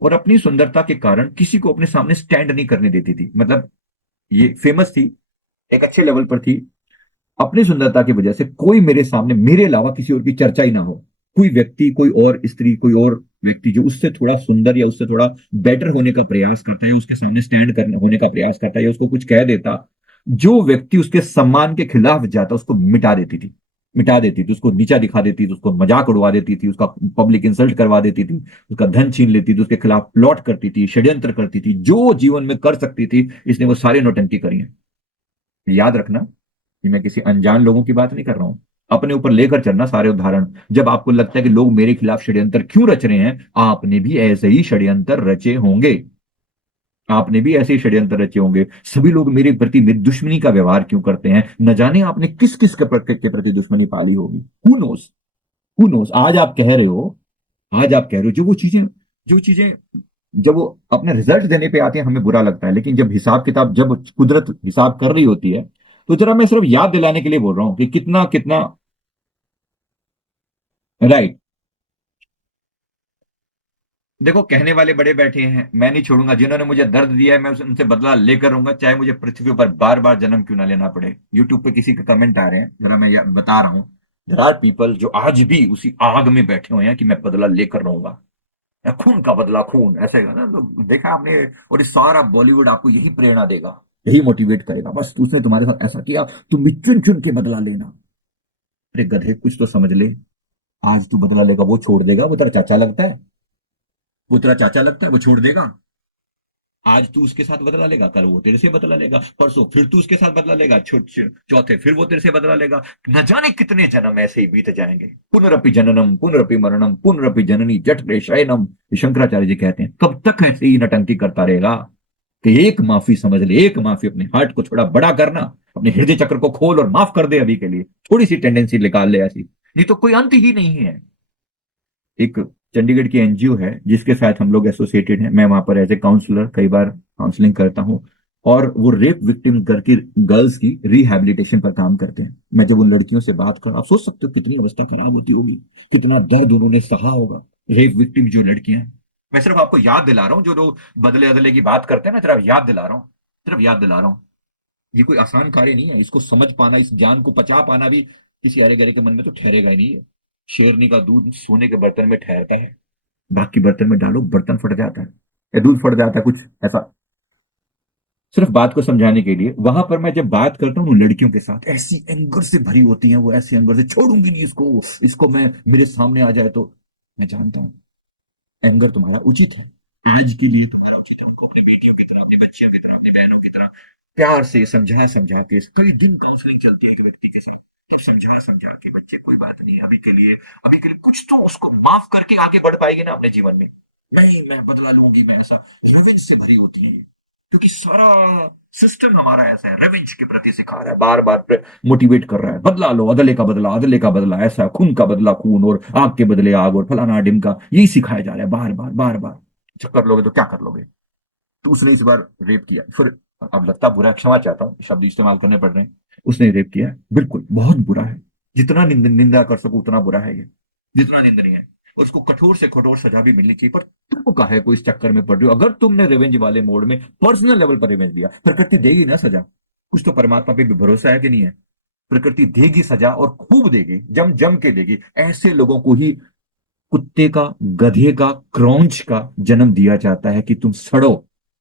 और अपनी सुंदरता के कारण किसी को अपने सामने स्टैंड नहीं करने देती थी। मतलब ये फेमस थी, एक अच्छे लेवल पर थी, अपनी सुंदरता की वजह से कोई मेरे सामने, मेरे अलावा किसी और की चर्चा ही ना हो। कोई व्यक्ति, कोई और स्त्री, कोई और व्यक्ति जो उससे थोड़ा सुंदर या उससे थोड़ा बेटर होने का प्रयास करता है, या उसके सामने स्टैंड करने होने का प्रयास करता है, या उसको कुछ कह देता, जो व्यक्ति उसके सम्मान के खिलाफ जाता उसको मिटा देती थी, मिटा देती थी, उसको नीचा दिखा देती थी, उसको मजाक उड़वा देती थी, उसका पब्लिक इंसल्ट करवा देती थी, उसका धन छीन लेती थी, उसके खिलाफ प्लॉट करती थी, षड्यंत्र करती थी, जो जीवन में कर सकती थी इसने वो सारे नौटंकी करी है। याद रखना कि मैं किसी अनजान लोगों की बात नहीं कर रहा हूं। अपने ऊपर लेकर चलना सारे उदाहरण। जब आपको लगता है कि लोग मेरे खिलाफ षड्यंत्र क्यों रच रहे हैं, आपने भी ऐसे ही षड्यंत्र रचे होंगे, आपने भी ऐसे ही षड्यंत्र रचे होंगे। सभी लोग मेरे प्रति मेरी दुश्मनी का व्यवहार क्यों करते हैं, न जाने आपने किस किस के प्रति दुश्मनी पाली होगी। Who knows, who knows. आज आप कह रहे हो जो चीजें जब वो अपने रिजल्ट देने पे आते हैं हमें बुरा लगता है, लेकिन जब हिसाब किताब, जब कुदरत हिसाब कर रही होती है, तो जरा मैं सिर्फ याद दिलाने के लिए बोल रहा हूं कि कितना कितना राइट। देखो, कहने वाले बड़े बैठे हैं, मैं नहीं छोड़ूंगा। जिन्होंने मुझे दर्द दिया है मैं उनसे बदला लेकर रहूंगा, चाहे मुझे पृथ्वी पर बार बार जन्म क्यों ना लेना पड़े। यूट्यूब पे किसी के कमेंट आ रहे हैं, जरा मैं बता रहा हूं। देयर आर पीपल जो आज भी उसी आग में बैठे हुए हैं कि मैं बदला लेकर रहूंगा, या खून का बदला, खून ऐसे है ना। तो देखा आपने, और इस सारा बॉलीवुड आपको यही प्रेरणा देगा, यही मोटिवेट करेगा, बस उसने तुम्हारे साथ ऐसा किया, तुम भी चुन चुन के बदला लेना। अरे गधे, कुछ तो समझ ले। आज तू बदला लेगा, वो छोड़ देगा, वो तेरा चाचा लगता है, वो तेरा चाचा लगता है, वो छोड़ देगा। आज तू उसके साथ बदला लेगा, कल वो तेरे से बदला लेगा, परसों फिर तू उसके साथ बदला लेगा, चौथे फिर वो तेरे से बदला लेगा। न जाने कितने जन्म ऐसे ही बीत जाएंगे। पुनरपि जननम पुनरपि मरणम पुनरपि जननी जठरे शयनम, शंकराचार्य जी कहते हैं। कब तक ऐसे ही नटंकी करता रहेगा कि एक माफी समझ ले, एक माफी, अपने हार्ट को थोड़ा बड़ा करना, अपने हृदय चक्र को खोल और माफ कर दे अभी के लिए, थोड़ी सी टेंडेंसी निकाल ले ऐसी, नहीं तो कोई अंत ही नहीं है। एक चंडीगढ़ की एनजीओ है जिसके साथ हम लोग एसोसिएटेड हैं, मैं वहां पर एज ए काउंसलर कई बार काउंसलिंग करता हूँ, और वो रेप विक्टिम घर की गर्ल्स की रिहैबिलिटेशन पर काम करते हैं। मैं जब उन लड़कियों से बात कर, आप सोच सकते हो कितनी अवस्था खराब होती होगी, कितना दर्द उन्होंने सहा होगा, रेप विक्टिम जो लड़कियां हैं। मैं सिर्फ आपको याद दिला रहा हूँ, जो लोग बदले बदले की बात करते हैं ना, सिर्फ याद दिला रहा हूँ, सिर्फ याद दिला रहा हूँ। ये कोई आसान कार्य नहीं है, इसको समझ पाना, इस ज्ञान को पचा पाना भी किसी अरे गरे के मन में तो ठहरेगा ही नहीं है। शेरनी का दूध सोने के बर्तन में ठहरता है, बाकी बर्तन में डालो बर्तन फट जाता है, या दूध फट जाता है, कुछ ऐसा। सिर्फ बात को समझाने के लिए, वहां पर मैं जब बात करता हूँ लड़कियों के साथ, ऐसी एंगर से भरी होती हैं वो, ऐसी एंगर से छोड़ूंगी नहीं इसको, इसको मैं मेरे सामने आ जाए तो। मैं जानता हूँ एंगर तुम्हारा उचित है, आज के लिए तुम्हारा उचित है। उनको अपनी बेटियों की तरह, अपनी बच्चियों की तरह, अपनी बहनों की तरह प्यार से समझा समझा के, कई दिन काउंसलिंग चलती है एक व्यक्ति के साथ, तब समझा समझा के, बच्चे कोई बात नहीं है, अभी के लिए कुछ तो उसको माफ करके आगे बढ़ पाएगी ना अपने जीवन में। नहीं मैं बदला लूंगी, मैं ऐसा, रेवेंज से भरी होती है ये। क्योंकि सारा सिस्टम हमारा ऐसा है, रेवेंज के प्रति सिखा रहा है, बार बार मोटिवेट कर रहा है, बदला लो, अदले का बदला, अदले का बदला, ऐसा खून का बदला खून, और आग के बदले आग, और फलाना ढिमका, यही सिखाया जा रहा है बार बार बार बार। अच्छा कर लोगे तो क्या कर लोगे। तो उसने इस बार रेप किया, फिर अब लगता बुरा है, क्षमा चाहता हूँ शब्द इस्तेमाल करने पड़ रहे हैं, उसने रेप किया, बिल्कुल बहुत बुरा है। जितना निंदा कर सको उतना बुरा है ये, जितना निंदनीय है। और उसको कठोर से कठोर सजा भी मिलनी चाहिए, पर तुम काहे को इस चक्कर में पड़ रहे हो। अगर तुमने रिवेंज वाले मोड में पर्सनल लेवल पर रिवेंज दिया, प्रकृति देगी ना सजा। कुछ तो परमात्मा पे भी भरोसा है कि नहीं है। प्रकृति देगी सजा, और खूब देगी, जम जम के देगी। ऐसे लोगों को ही कुत्ते का, गधे का, क्रौंच का जन्म दिया जाता है कि तुम सड़ो,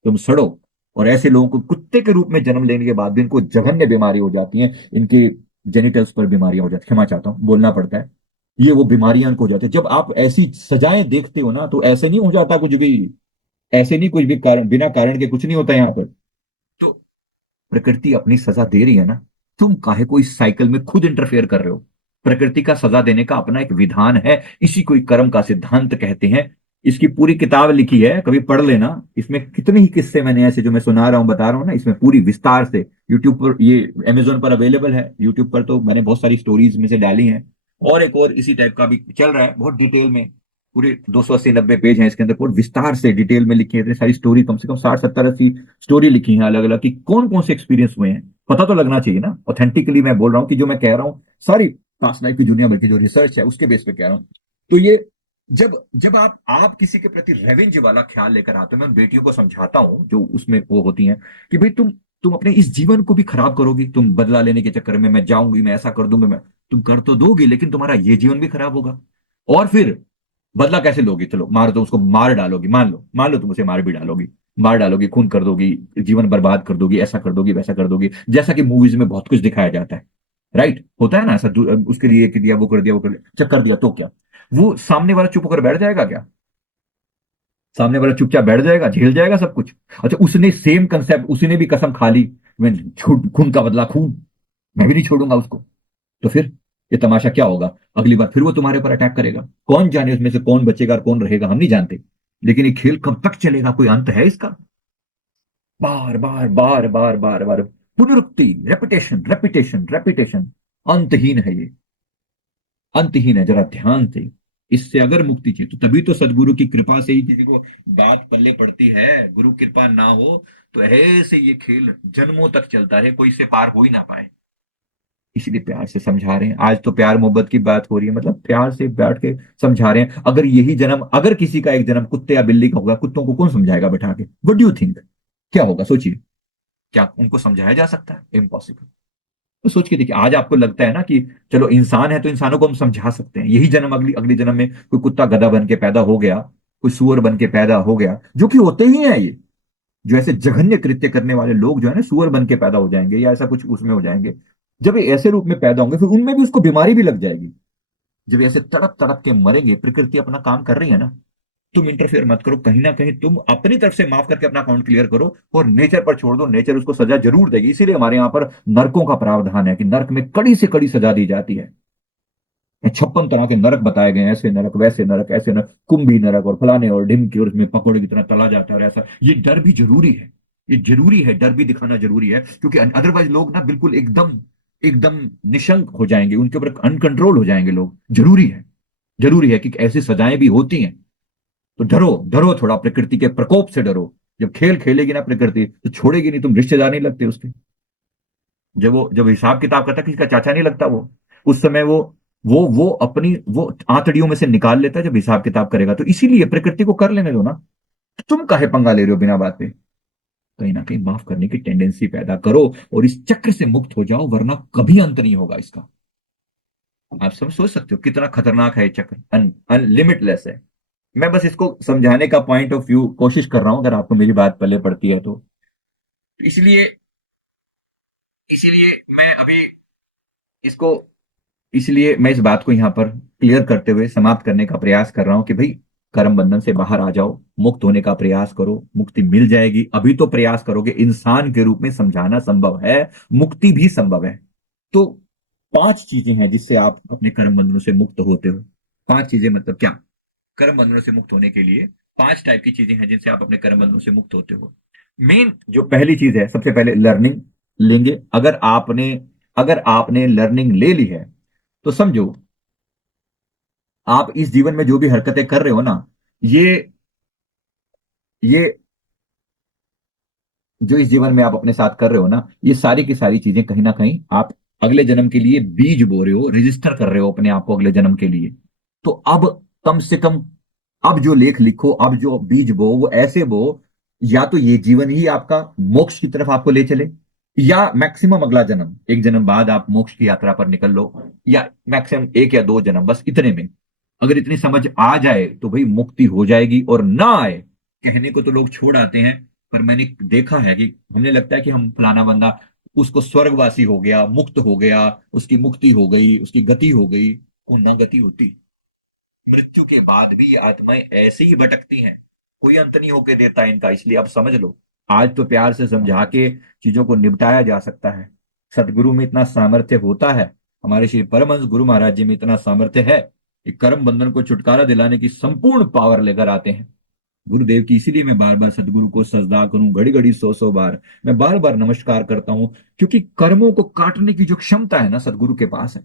तुम सड़ो। और ऐसे लोगों को कुत्ते के रूप में जन्म लेने के बाद भी इनको जघन्य बीमारी हो जाती है, इनके जेनिटल्स पर बीमारियां हो जाती है, क्षमा चाहता हूं बोलना पड़ता है, ये वो बीमारियां इनको हो जाती है। जब आप ऐसी सजाएं देखते हो ना, तो ऐसे नहीं हो जाता कुछ भी, ऐसे नहीं, कुछ भी कारण, बिना कारण के कुछ नहीं होता यहाँ पर। तो प्रकृति अपनी सजा दे रही है ना, तुम काहे को इस साइकिल में खुद इंटरफेयर कर रहे हो। प्रकृति का सजा देने का अपना एक विधान है, इसी को ही कर्म का सिद्धांत कहते हैं। इसकी पूरी किताब लिखी है, कभी पढ़ लेना। इसमें कितने ही किस्से मैंने ऐसे, जो मैं सुना रहा हूं बता रहा हूं ना, इसमें पूरी विस्तार से यूट्यूब पर, ये अमेजोन पर अवेलेबल है, यूट्यूब पर तो मैंने बहुत सारी स्टोरीज में से डाली हैं। और एक और इसी टाइप का भी चल रहा है, बहुत डिटेल में, पूरे 280-90 पेज हैं इसके अंदर, बहुत विस्तार से डिटेल में लिखी है, इतनी सारी स्टोरी, कम से कम 60-70-80 स्टोरी लिखी है अलग अलग, कि कौन कौन से एक्सपीरियंस हुए हैं। पता तो लगना चाहिए ना, ऑथेंटिकली मैं बोल रहा हूँ कि जो मैं कह रहा हूँ सारी पास्ट लाइफ की दुनिया भर की जो रिसर्च है उसके बेस पे कह रहा हूँ। तो ये, जब जब आप किसी के प्रति रेवेंज वाला ख्याल लेकर आते हो, मैं बेटियों को समझाता हूँ जो उसमें वो होती हैं, कि भाई तुम अपने इस जीवन को भी खराब करोगी, तुम बदला लेने के चक्कर में, मैं जाऊंगी, मैं ऐसा कर दूंगा, मैं, तुम कर तो दोगे, लेकिन तुम्हारा ये जीवन भी खराब होगा। और फिर बदला कैसे लोगी, चलो मार दो उसको, मार डालोगी, मान लो तुम उसे मार भी डालोगी, मार डालोगी, खून कर दोगी, जीवन बर्बाद कर दोगी, ऐसा कर दोगी, वैसा कर दोगी, जैसा कि मूवीज में बहुत कुछ दिखाया जाता है। राइट, होता है ना ऐसा, उसके लिए कि दिया, वो कर दिया, वो कर दिया, अच्छा कर दिया तो क्या, वो सामने वाला चुप होकर बैठ जाएगा क्या। सामने वाला चुपचाप बैठ जाएगा, झेल जाएगा सब कुछ। अच्छा उसने सेम कंसेप्ट, उसने भी कसम खा ली, मैं खून का बदला खून, मैं भी नहीं छोड़ूंगा उसको, तो फिर ये तमाशा क्या होगा। अगली बार फिर वो तुम्हारे ऊपर अटैक करेगा, कौन जाने उसमें से कौन बचेगा और कौन रहेगा, हम नहीं जानते। लेकिन ये खेल कब तक चलेगा, कोई अंत है इसका। बार बार बार बार बार बार पुनरुक्ति, रेपिटेशन रेपिटेशन रेपिटेशन, अंतहीन है ये, अंतहीन है। जरा ध्यान से, इससे अगर मुक्ति चाहिए तो तभी तो सदगुरु की कृपा से ही किसी को बात पल्ले पड़ती है। गुरु कृपा ना हो तो ऐसे ये खेल जन्मों तक चलता रहे, कोई इससे पार हो ही ना पाए। इसीलिए प्यार से समझा रहे हैं, आज तो प्यार मोहब्बत की बात हो रही है, मतलब प्यार से बैठ के समझा रहे हैं। अगर यही जन्म, अगर किसी का एक जन्म कुत्ते या बिल्ली का होगा, कुत्तों को कौन समझाएगा बैठा के, व्हाट डू यू थिंक, क्या होगा सोचिए। क्या उनको समझाया जा सकता है, इम्पॉसिबल। तो सोच के देखिए, आज आपको लगता है ना कि चलो इंसान है तो इंसानों को हम समझा सकते हैं, यही जन्म, अगली अगली जन्म में कोई कुत्ता गधा बन के पैदा हो गया, कोई सुअर बन के पैदा हो गया, जो कि होते ही है ये, जो ऐसे जघन्य कृत्य करने वाले लोग जो है ना, सुअर बन के पैदा हो जाएंगे या ऐसा कुछ उसमें हो जाएंगे। जब ये ऐसे रूप में पैदा होंगे, फिर उनमें भी उसको बीमारी भी लग जाएगी। जब ये ऐसे तड़प तड़प के मरेंगे, प्रकृति अपना काम कर रही है ना, तुम इंटरफेयर मत करो, कहीं ना कहीं तुम अपनी तरफ से माफ करके अपना अकाउंट क्लियर करो, और नेचर पर छोड़ दो, नेचर उसको सजा जरूर देगी। इसीलिए हमारे यहाँ पर नरकों का प्रावधान है, कि नरक में कड़ी से कड़ी सजा दी जाती है। 56 तरह के नरक बताए गए हैं, ऐसे नरक, वैसे नरक, ऐसे नरक, कुंभी नरक, और फलाने और ढिमके, और उसमें पकौड़े की तरह तला जाता है, और ऐसा। ये डर भी जरूरी है, ये जरूरी है, डर भी दिखाना जरूरी है, क्योंकि अदरवाइज लोग ना बिल्कुल एकदम एकदम निशंक हो जाएंगे, उनके ऊपर अनकंट्रोल हो जाएंगे लोग। जरूरी है कि ऐसी सजाएं भी होती हैं। तो डरो, डरो थोड़ा, प्रकृति के प्रकोप से डरो। जब खेल खेलेगी ना प्रकृति, तो छोड़ेगी नहीं, तुम रिश्तेदार नहीं लगते उसके। जब हिसाब किताब करता, किसी का चाचा नहीं लगता वो, उस समय वो अपनी वो आंतड़ियों में से निकाल लेता है जब हिसाब किताब करेगा। तो इसीलिए प्रकृति को कर लेने दो ना, तुम काहे पंगा ले रहे हो बिना बात पे। कहीं ना कहीं माफ करने की टेंडेंसी पैदा करो, और इस चक्र से मुक्त हो जाओ, वरना कभी अंत नहीं होगा इसका। आप सब सोच सकते हो कितना खतरनाक है ये चक्र, अनलिमिटलेस है। मैं बस इसको समझाने का पॉइंट ऑफ व्यू कोशिश कर रहा हूं, अगर आपको मेरी बात पल्ले पड़ती है तो। इसलिए इसीलिए मैं अभी इसको इसलिए मैं इस बात को यहां पर क्लियर करते हुए समाप्त करने का प्रयास कर रहा हूं कि भाई, कर्म बंधन से बाहर आ जाओ, मुक्त होने का प्रयास करो, मुक्ति मिल जाएगी। अभी तो प्रयास करोगे, इंसान के रूप में समझाना संभव है, मुक्ति भी संभव है। तो 5 चीजें हैं जिससे आप अपने कर्म बंधनों से मुक्त होते हो। 5 चीजें मतलब क्या? कर्म बंधनों से मुक्त होने के लिए 5 टाइप की चीजें हैं जिनसे आप अपने कर्म बंधनों से मुक्त होते हो। मेन जो पहली चीज है, सबसे पहले लर्निंग लेंगे। अगर आपने लर्निंग ले ली है तो समझो, आप इस जीवन में जो भी हरकतें कर रहे हो ना, ये ये जो इस जीवन में आप अपने साथ कर रहे हो ना, ये सारी की सारी चीजें कहीं ना कहीं आप अगले जन्म के लिए बीज बो रहे हो, रजिस्टर कर रहे हो अपने आप को अगले जन्म के लिए। तो अब कम से कम, अब जो लेख लिखो, अब जो बीज बो, वो ऐसे बो, या तो ये जीवन ही आपका मोक्ष की तरफ आपको ले चले, या मैक्सिमम अगला जन्म, एक जन्म बाद आप मोक्ष की यात्रा पर निकल लो, या मैक्सिमम 1 या 2 जन्म, बस इतने में अगर इतनी समझ आ जाए तो भाई मुक्ति हो जाएगी। और ना आए, कहने को तो लोग छोड़ आते हैं, पर मैंने देखा है कि हमने लगता है कि हम फलाना बंदा, उसको स्वर्गवासी हो गया, मुक्त हो गया, उसकी मुक्ति हो गई, उसकी गति हो गई। वो ना गति होती, मृत्यु के बाद भी ये आत्माएं ऐसे ही भटकती हैं, कोई अंत नहीं होके देता इनका। इसलिए अब समझ लो, आज तो प्यार से समझा के चीजों को निपटाया जा सकता है। सदगुरु में इतना सामर्थ्य होता है, हमारे श्री परमहंस गुरु महाराज जी में इतना सामर्थ्य है कि कर्म बंधन को छुटकारा दिलाने की संपूर्ण पावर लेकर आते हैं। गुरुदेव की, इसीलिए मैं बार बार सदगुरु को सजदा करूं, घड़ी घड़ी 100 100 बार मैं बार बार नमस्कार करता हूं, क्योंकि कर्मों को काटने की जो क्षमता है ना, सदगुरु के पास है।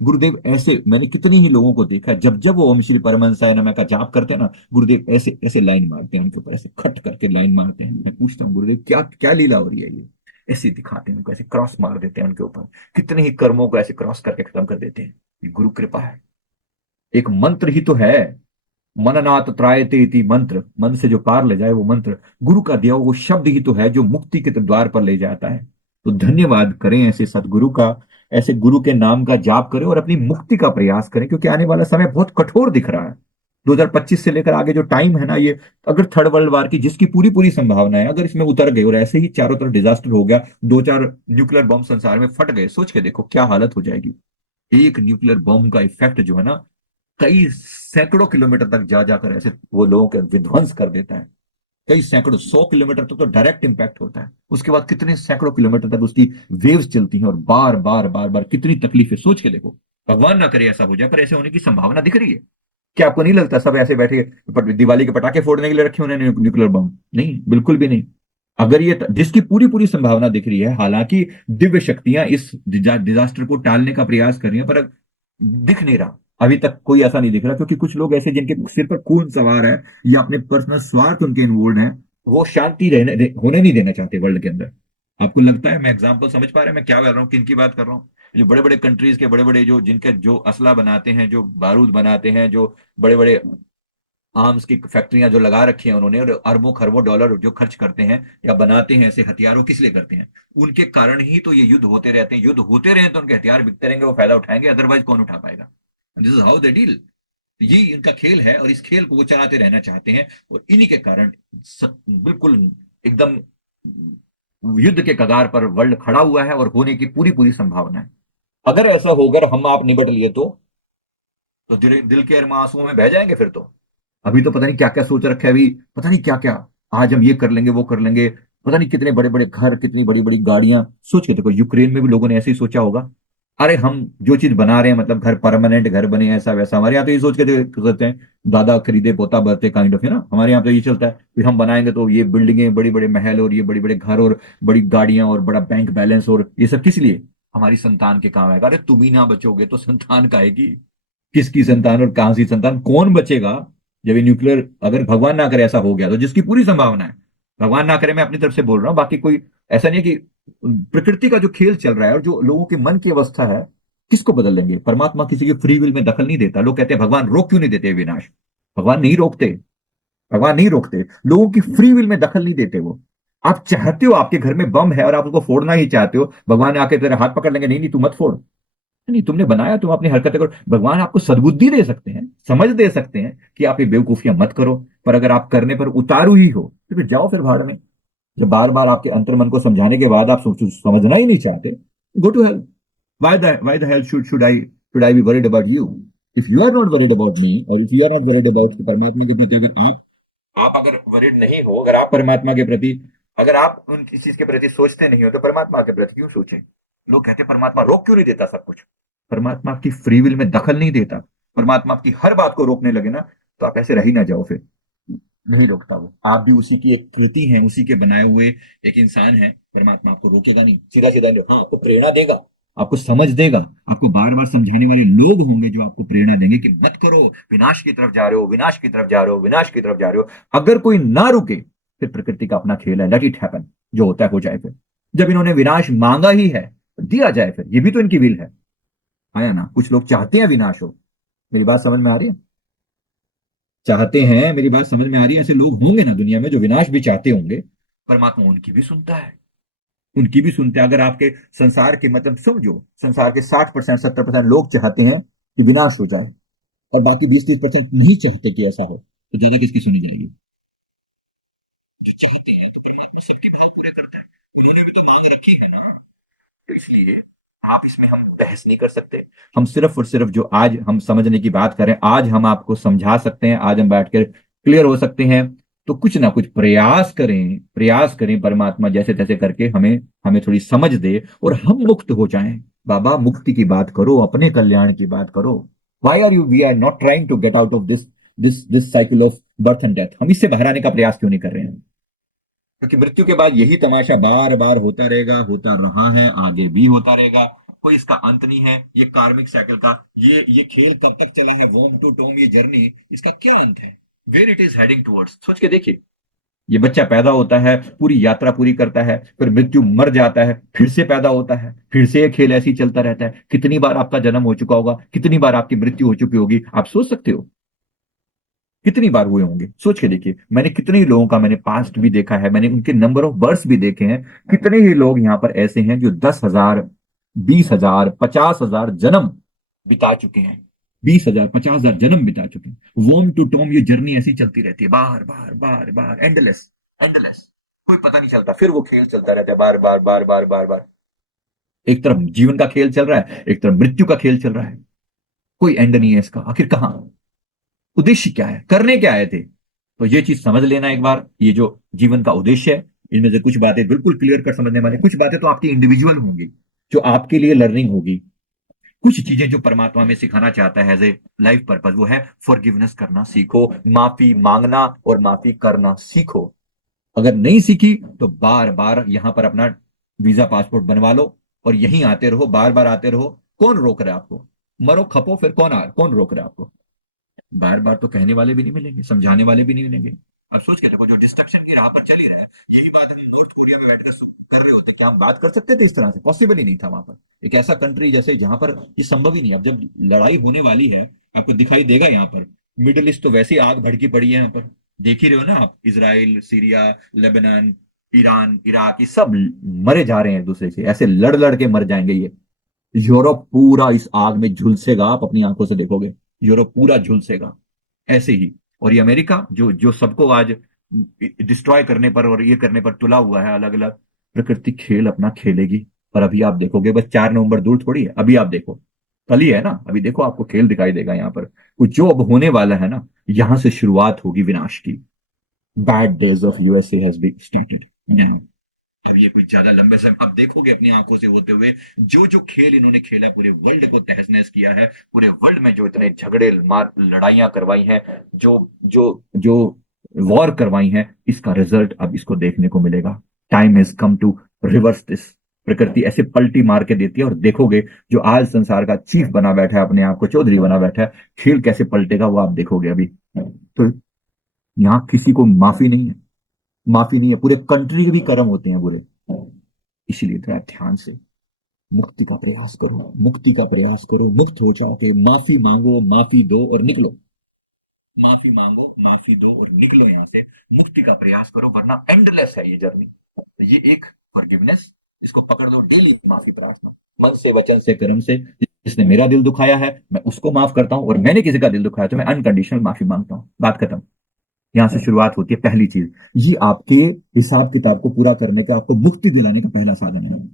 गुरुदेव ऐसे, मैंने कितनी ही लोगों को देखा, जब जब वो ओम श्री परमहंसाय नमः का जाप करते हैं ना, गुरुदेव ऐसे ऐसे लाइन मारते हैं उनके ऊपर, ऐसे खट करके लाइन मारते हैं। मैं पूछता हूँ, गुरुदेव क्या क्या लीला हो रही है ये? ऐसे दिखाते हैं उनको, ऐसे क्रॉस मार देते हैं उनके ऊपर, कितने ही कर्मों को ऐसे क्रॉस करके खत्म कर देते हैं। ये गुरु कृपा है। एक मंत्र ही तो है, मननात् त्रायते इति मंत्र, मन से जो पार ले जाए वो मंत्र, गुरु का दिया हुआ वो शब्द ही तो है जो मुक्ति के द्वार पर ले जाता है। तो धन्यवाद करें ऐसे सदगुरु का, ऐसे गुरु के नाम का जाप करें और अपनी मुक्ति का प्रयास करें, क्योंकि आने वाला समय बहुत कठोर दिख रहा है। 2025 से लेकर आगे जो टाइम है ना, ये अगर थर्ड वर्ल्ड वार की, जिसकी पूरी पूरी संभावना है, अगर इसमें उतर गई और ऐसे ही चारों तरफ डिजास्टर हो गया, 2 4 न्यूक्लियर बॉम्ब संसार में फट गए, सोच के देखो क्या हालत हो जाएगी। एक न्यूक्लियर बॉम्ब का इफेक्ट जो है ना, कई सैकड़ों किलोमीटर तक जा जाकर ऐसे वो लोगों के विध्वंस कर देता है। कई सैकड़ों, 100 किलोमीटर तक तो डायरेक्ट इंपैक्ट होता है, उसके बाद कितने सैकड़ों किलोमीटर तक उसकी वेव्स चलती हैं, और बार बार बार बार कितनी तकलीफें, सोच के देखो। भगवान ना करे ऐसा हो जाए, पर ऐसे होने की संभावना दिख रही है। क्या आपको नहीं लगता सब ऐसे बैठे दिवाली के पटाखे फोड़ने के लिए रखे उन्होंने न्यूक्लियर बम? नहीं, बिल्कुल भी नहीं। अगर ये जिसकी पूरी पूरी संभावना दिख रही है, हालांकि दिव्य शक्तियां इस डिजास्टर को टालने का प्रयास कर रही हैं, पर दिख नहीं रहा अभी तक, कोई ऐसा नहीं दिख रहा, क्योंकि कुछ लोग ऐसे जिनके सिर पर खून सवार है, या अपने पर्सनल स्वार्थ उनके इन्वॉल्व है, वो शांति होने नहीं देना चाहते वर्ल्ड के अंदर। आपको लगता है मैं एग्जाम्पल समझ पा रहे हैं मैं क्या कर रहा हूँ, किन की बात कर रहा हूँ? जो बड़े बड़े कंट्रीज के बड़े बड़े, जो जिनके जो असला बनाते हैं, जो बारूद बनाते हैं, जो बड़े बड़े आर्म्स की फैक्ट्रियां जो लगा रखी हैं उन्होंने, और अरबों खरबों डॉलर जो खर्च करते हैं या बनाते हैं ऐसे हथियारों, किस लिए करते हैं? उनके कारण ही तो ये युद्ध होते रहते हैं। युद्ध होते रहे तो उनके हथियार बिकते रहेंगे, वो फायदा उठाएंगे, अदरवाइज कौन उठा पाएगा? This is how they deal. ये इनका खेल है, और इस खेल को वो चलाते रहना चाहते हैं, और इन्हीं के कारण बिल्कुल एकदम युद्ध के कगार पर वर्ल्ड खड़ा हुआ है, और होने की पूरी पूरी संभावना है। अगर ऐसा होकर हम आप निबट लिए तो दिल दिल के आंसुओं में बह जाएंगे फिर तो। अभी तो पता नहीं क्या क्या सोच रखा है, अभी पता नहीं क्या क्या, आज हम ये कर लेंगे, वो कर लेंगे, पता नहीं कितने बड़े बड़े घर, कितनी बड़ी बड़ी गाड़ियां। सोच के देखो, यूक्रेन में भी लोगों ने ऐसे ही सोचा होगा। अरे हम जो चीज बना रहे हैं, मतलब घर, परमानेंट घर बने, ऐसा वैसा, हमारे यहाँ तो ये सोच के करते हैं, दादा खरीदे पोता बरते काइंड ऑफ, है ना, हमारे यहाँ तो ये चलता है कि हम बनाएंगे तो ये बिल्डिंगें, बड़ी बड़े महल, और ये बड़ी बड़े घर, और बड़ी गाड़ियां, और बड़ा बैंक बैलेंस, और ये सब किस लिए? हमारी संतान के काम आएगा। अरे तुम ही ना बचोगे तो संतान का आएगी? किसकी संतान और कहां सी संतान, कौन बचेगा? जब ये न्यूक्लियर, अगर भगवान ना करे ऐसा हो गया, तो जिसकी पूरी संभावना है, भगवान ना करे, मैं अपनी तरफ से बोल रहा हूं, बाकी कोई ऐसा नहीं है, कि प्रकृति का जो खेल चल रहा है और जो लोगों के मन की अवस्था है, किसको बदल लेंगे? परमात्मा किसी की फ्री विल में दखल नहीं देता। लोग कहते हैं भगवान रोक क्यों नहीं देते विनाश? भगवान नहीं रोकते, भगवान नहीं रोकते, लोगों की फ्री विल में दखल नहीं देते वो। आप चाहते हो, आपके घर में बम है और आप उसको फोड़ना ही चाहते हो, भगवान आके तेरे हाथ पकड़ लेंगे, नहीं नहीं तू मत फोड़, नहीं, तुमने बनाया, तुम अपनी हरकतें करो। भगवान आपको सद्बुद्धि दे सकते हैं, समझ दे सकते हैं कि आप ये बेवकूफियां मत करो, पर अगर आप करने पर उतारू ही हो तो फिर जाओ फिर भाड़ में। जब बार बार आपके अंतर मन को समझाने के बाद आप समझना ही नहीं चाहते, go to hell. Why the hell should I be worried about you? If you are not worried about me, और if you are not worried about परमात्मा के प्रति, अगर आप अगर वरिड नहीं हो, अगर आप परमात्मा के प्रति, अगर आप उन किसी चीज के प्रति सोचते नहीं हो, तो परमात्मा के प्रति क्यों सोचें? लोग कहते हैं परमात्मा रोक क्यों नहीं देता सब कुछ? परमात्मा आपकी फ्री विल में दखल नहीं देता। परमात्मा आपकी हर बात को रोकने लगे ना, तो आप ऐसे रह ही ना जाओ फिर। नहीं रोकता वो, आप भी उसी की एक कृति हैं, उसी के बनाए हुए एक इंसान है। परमात्मा आपको रोकेगा नहीं, सीधा सीधा नहीं, हाँ आपको प्रेरणा देगा, आपको समझ देगा, आपको बार बार समझाने वाले लोग होंगे जो आपको प्रेरणा देंगे कि मत करो, विनाश की तरफ जा रहे हो, विनाश की तरफ जा रहे हो, विनाश की तरफ जा रहे हो। अगर कोई ना रुके, फिर प्रकृति का अपना खेल है, लेट इट हैपन, जो होता है हो जाए। फिर जब इन्होंने विनाश मांगा ही है तो दिया जाए, फिर ये भी तो इनकी विल है। आया ना, कुछ लोग चाहते हैं विनाश हो। मेरी बात समझ में आ रही है? चाहते हैं, मेरी बात समझ में आ रही है? ऐसे लोग होंगे ना दुनिया में जो विनाश भी चाहते होंगे, परमात्मा उनकी भी सुनता है, उनकी भी सुनते हैं। अगर आपके संसार के, मतलब समझो, संसार के 60% 70% लोग चाहते हैं कि विनाश हो जाए, और बाकी 20-30% नहीं चाहते कि ऐसा हो, तो ज्यादा किसकी सुनी जाएगी? जो चाहते हैं तो परमात्मा सबकी भाव पूरे करता है, उन्होंने भी तो मांग रखी है ना। तो इसलिए आप इसमें हम बहस नहीं कर सकते। हम सिर्फ और सिर्फ जो आज हम समझने की बात करें, आज हम आपको समझा सकते हैं, आज हम बैठकर क्लियर हो सकते हैं। तो कुछ ना कुछ प्रयास करें, प्रयास करें, परमात्मा जैसे तैसे करके हमें हमें थोड़ी समझ दे और हम मुक्त हो जाएं। बाबा मुक्ति की बात करो, अपने कल्याण की बात करो। Why are you we are not trying to get out of this cycle of birth and death? हम इससे बाहर आने का प्रयास क्यों नहीं कर रहे हैं? क्योंकि मृत्यु के बाद यही तमाशा बार बार होता रहेगा, होता रहा है, आगे भी होता रहेगा। कोई इसका अंत नहीं है, ये कार्मिक साइकिल का ये खेल कब तक चला है, वोम टू टोम, ये जर्नी, इसका क्या अंत है? Where it is heading towards, सोच के देखिए। ये बच्चा पैदा होता है, पूरी यात्रा पूरी करता है, फिर मृत्यु, मर जाता है, फिर से पैदा होता है, फिर से ये खेल ऐसे ही चलता रहता है। कितनी बार आपका जन्म हो चुका होगा, कितनी बार आपकी मृत्यु हो चुकी होगी, आप सोच सकते हो? कितनी बार हुए होंगे, सोच के देखिए। मैंने कितने ही लोगों का मैंने पास्ट भी देखा है, मैंने उनके नंबर ऑफ बर्थ भी देखे हैं। कितने ही लोग यहाँ पर ऐसे हैं जो 10,000, 20,000, 50,000 जन्म बिता चुके हैं। 20,000, 50,000 जन्म बिता चुके हैं। वोम टू टोम ये जर्नी ऐसी चलती रहती है, बार बार बार बार, एंडलेस, एंडलेस। कोई पता नहीं चलता, फिर वो खेल चलता रहता है, बार बार बार बार बार बार। एक तरफ जीवन का खेल चल रहा है, एक तरफ मृत्यु का खेल चल रहा है। कोई एंड नहीं है इसका, आखिर कहां? उद्देश्य क्या है, करने क्या आए थे? तो ये चीज समझ लेना एक बार, ये जो जीवन का उद्देश्य है, इनमें से कुछ बातें बिल्कुल क्लियर कर समझने वाले, कुछ बातें तो आपकी इंडिविजुअल होंगी, जो आपके लिए लर्निंग होगी। कुछ चीजें जो परमात्मा में सिखाना चाहता है एज ए लाइफ पर्पज, वो है फॉरगिवनेस करना सीखो, माफी मांगना और माफी करना सीखो। अगर नहीं सीखी तो बार बार यहां पर अपना वीजा पासपोर्ट बनवा लो और यहीं आते रहो, बार बार आते रहो। कौन रोक रहा है आपको? मरो खपो, फिर कौन रोक रहा है आपको? बार बार तो कहने वाले भी नहीं मिलेंगे, समझाने वाले भी नहीं मिलेंगे। आप सोच के देखो, जो डिस्ट्रक्शन की राह पर चल ही रहा है, यही बात हम नॉर्थ कोरिया में बैठकर कर रहे होते, क्या हम बात कर सकते थे इस तरह से? पॉसिबल ही नहीं था वहां पर। एक ऐसा कंट्री जैसे जहां पर ये संभव ही नहीं। अब जब लड़ाई होने वाली है, आपको दिखाई देगा यहाँ पर, मिडिल ईस्ट तो वैसे ही आग भड़की पड़ी है यहाँ पर। देख ही रहे हो ना आप, Israel, Syria, Lebanon, Iran, Iraq, ये सब मरे जा रहे हैं एक दूसरे से, ऐसे लड़ लड़ के मर जाएंगे ये। यूरोप पूरा इस आग में झुलसेगा, आप अपनी आंखों से देखोगे। यूरोप पूरा झुलसेगा ऐसे ही। और ये अमेरिका जो जो सबको आज डिस्ट्रॉय करने पर और ये करने पर तुला हुआ है, अलग अलग प्रकृति खेल अपना खेलेगी। और अभी आप देखोगे, बस 4 नवंबर दूर थोड़ी है, अभी आप देखो, कल ही है ना, अभी देखो आपको खेल दिखाई देगा यहाँ पर। कुछ जो अब होने वाला है ना, यहां से शुरुआत होगी विनाश की। Bad days of USA has been started. अब ये कुछ ज्यादा लंबे समय आप देखोगे अपनी आंखों से होते हुए। जो जो खेल इन्होंने खेला, पूरे वर्ल्ड को तहस नहस किया है, पूरे वर्ल्ड में जो इतने झगड़े मार लड़ाइयां करवाई हैं, जो जो जो वॉर करवाई हैं, इसका रिजल्ट अब इसको देखने को मिलेगा। Time has come to reverse this. प्रकृति ऐसे पलटी मार के देती है, और देखोगे जो आज संसार का चीफ बना बैठा है, अपने आप को चौधरी बना बैठा है, खेल कैसे पलटेगा वो आप देखोगे अभी। तो यहाँ किसी को माफी नहीं है, माफी नहीं है। पूरे कंट्री के भी कर्म होते हैं बुरे। इसीलिए थोड़ा ध्यान से मुक्ति का प्रयास करो, मुक्ति का प्रयास करो, मुक्त हो जाओ के माफी मांगो, माफी दो और निकलो। माफी मांगो, माफी दो और निकलो यहाँ से। मुक्ति का प्रयास करो, वरना एंडलेस है ये जर्नी। ये एक फॉरगिवनेस, इसको पकड़ लो डेली, माफी प्रार्थना, मन से, वचन से, कर्म से। जिसने मेरा दिल दुखाया है मैं उसको माफ करता हूं, और मैंने किसी का दिल दुखाया तो मैं अनकंडीशनल माफी मांगता हूं। बात खत्म। यहां से शुरुआत होती है पहली चीज। ये आपके हिसाब किताब को पूरा करने का, आपको मुक्ति दिलाने का पहला साधन है।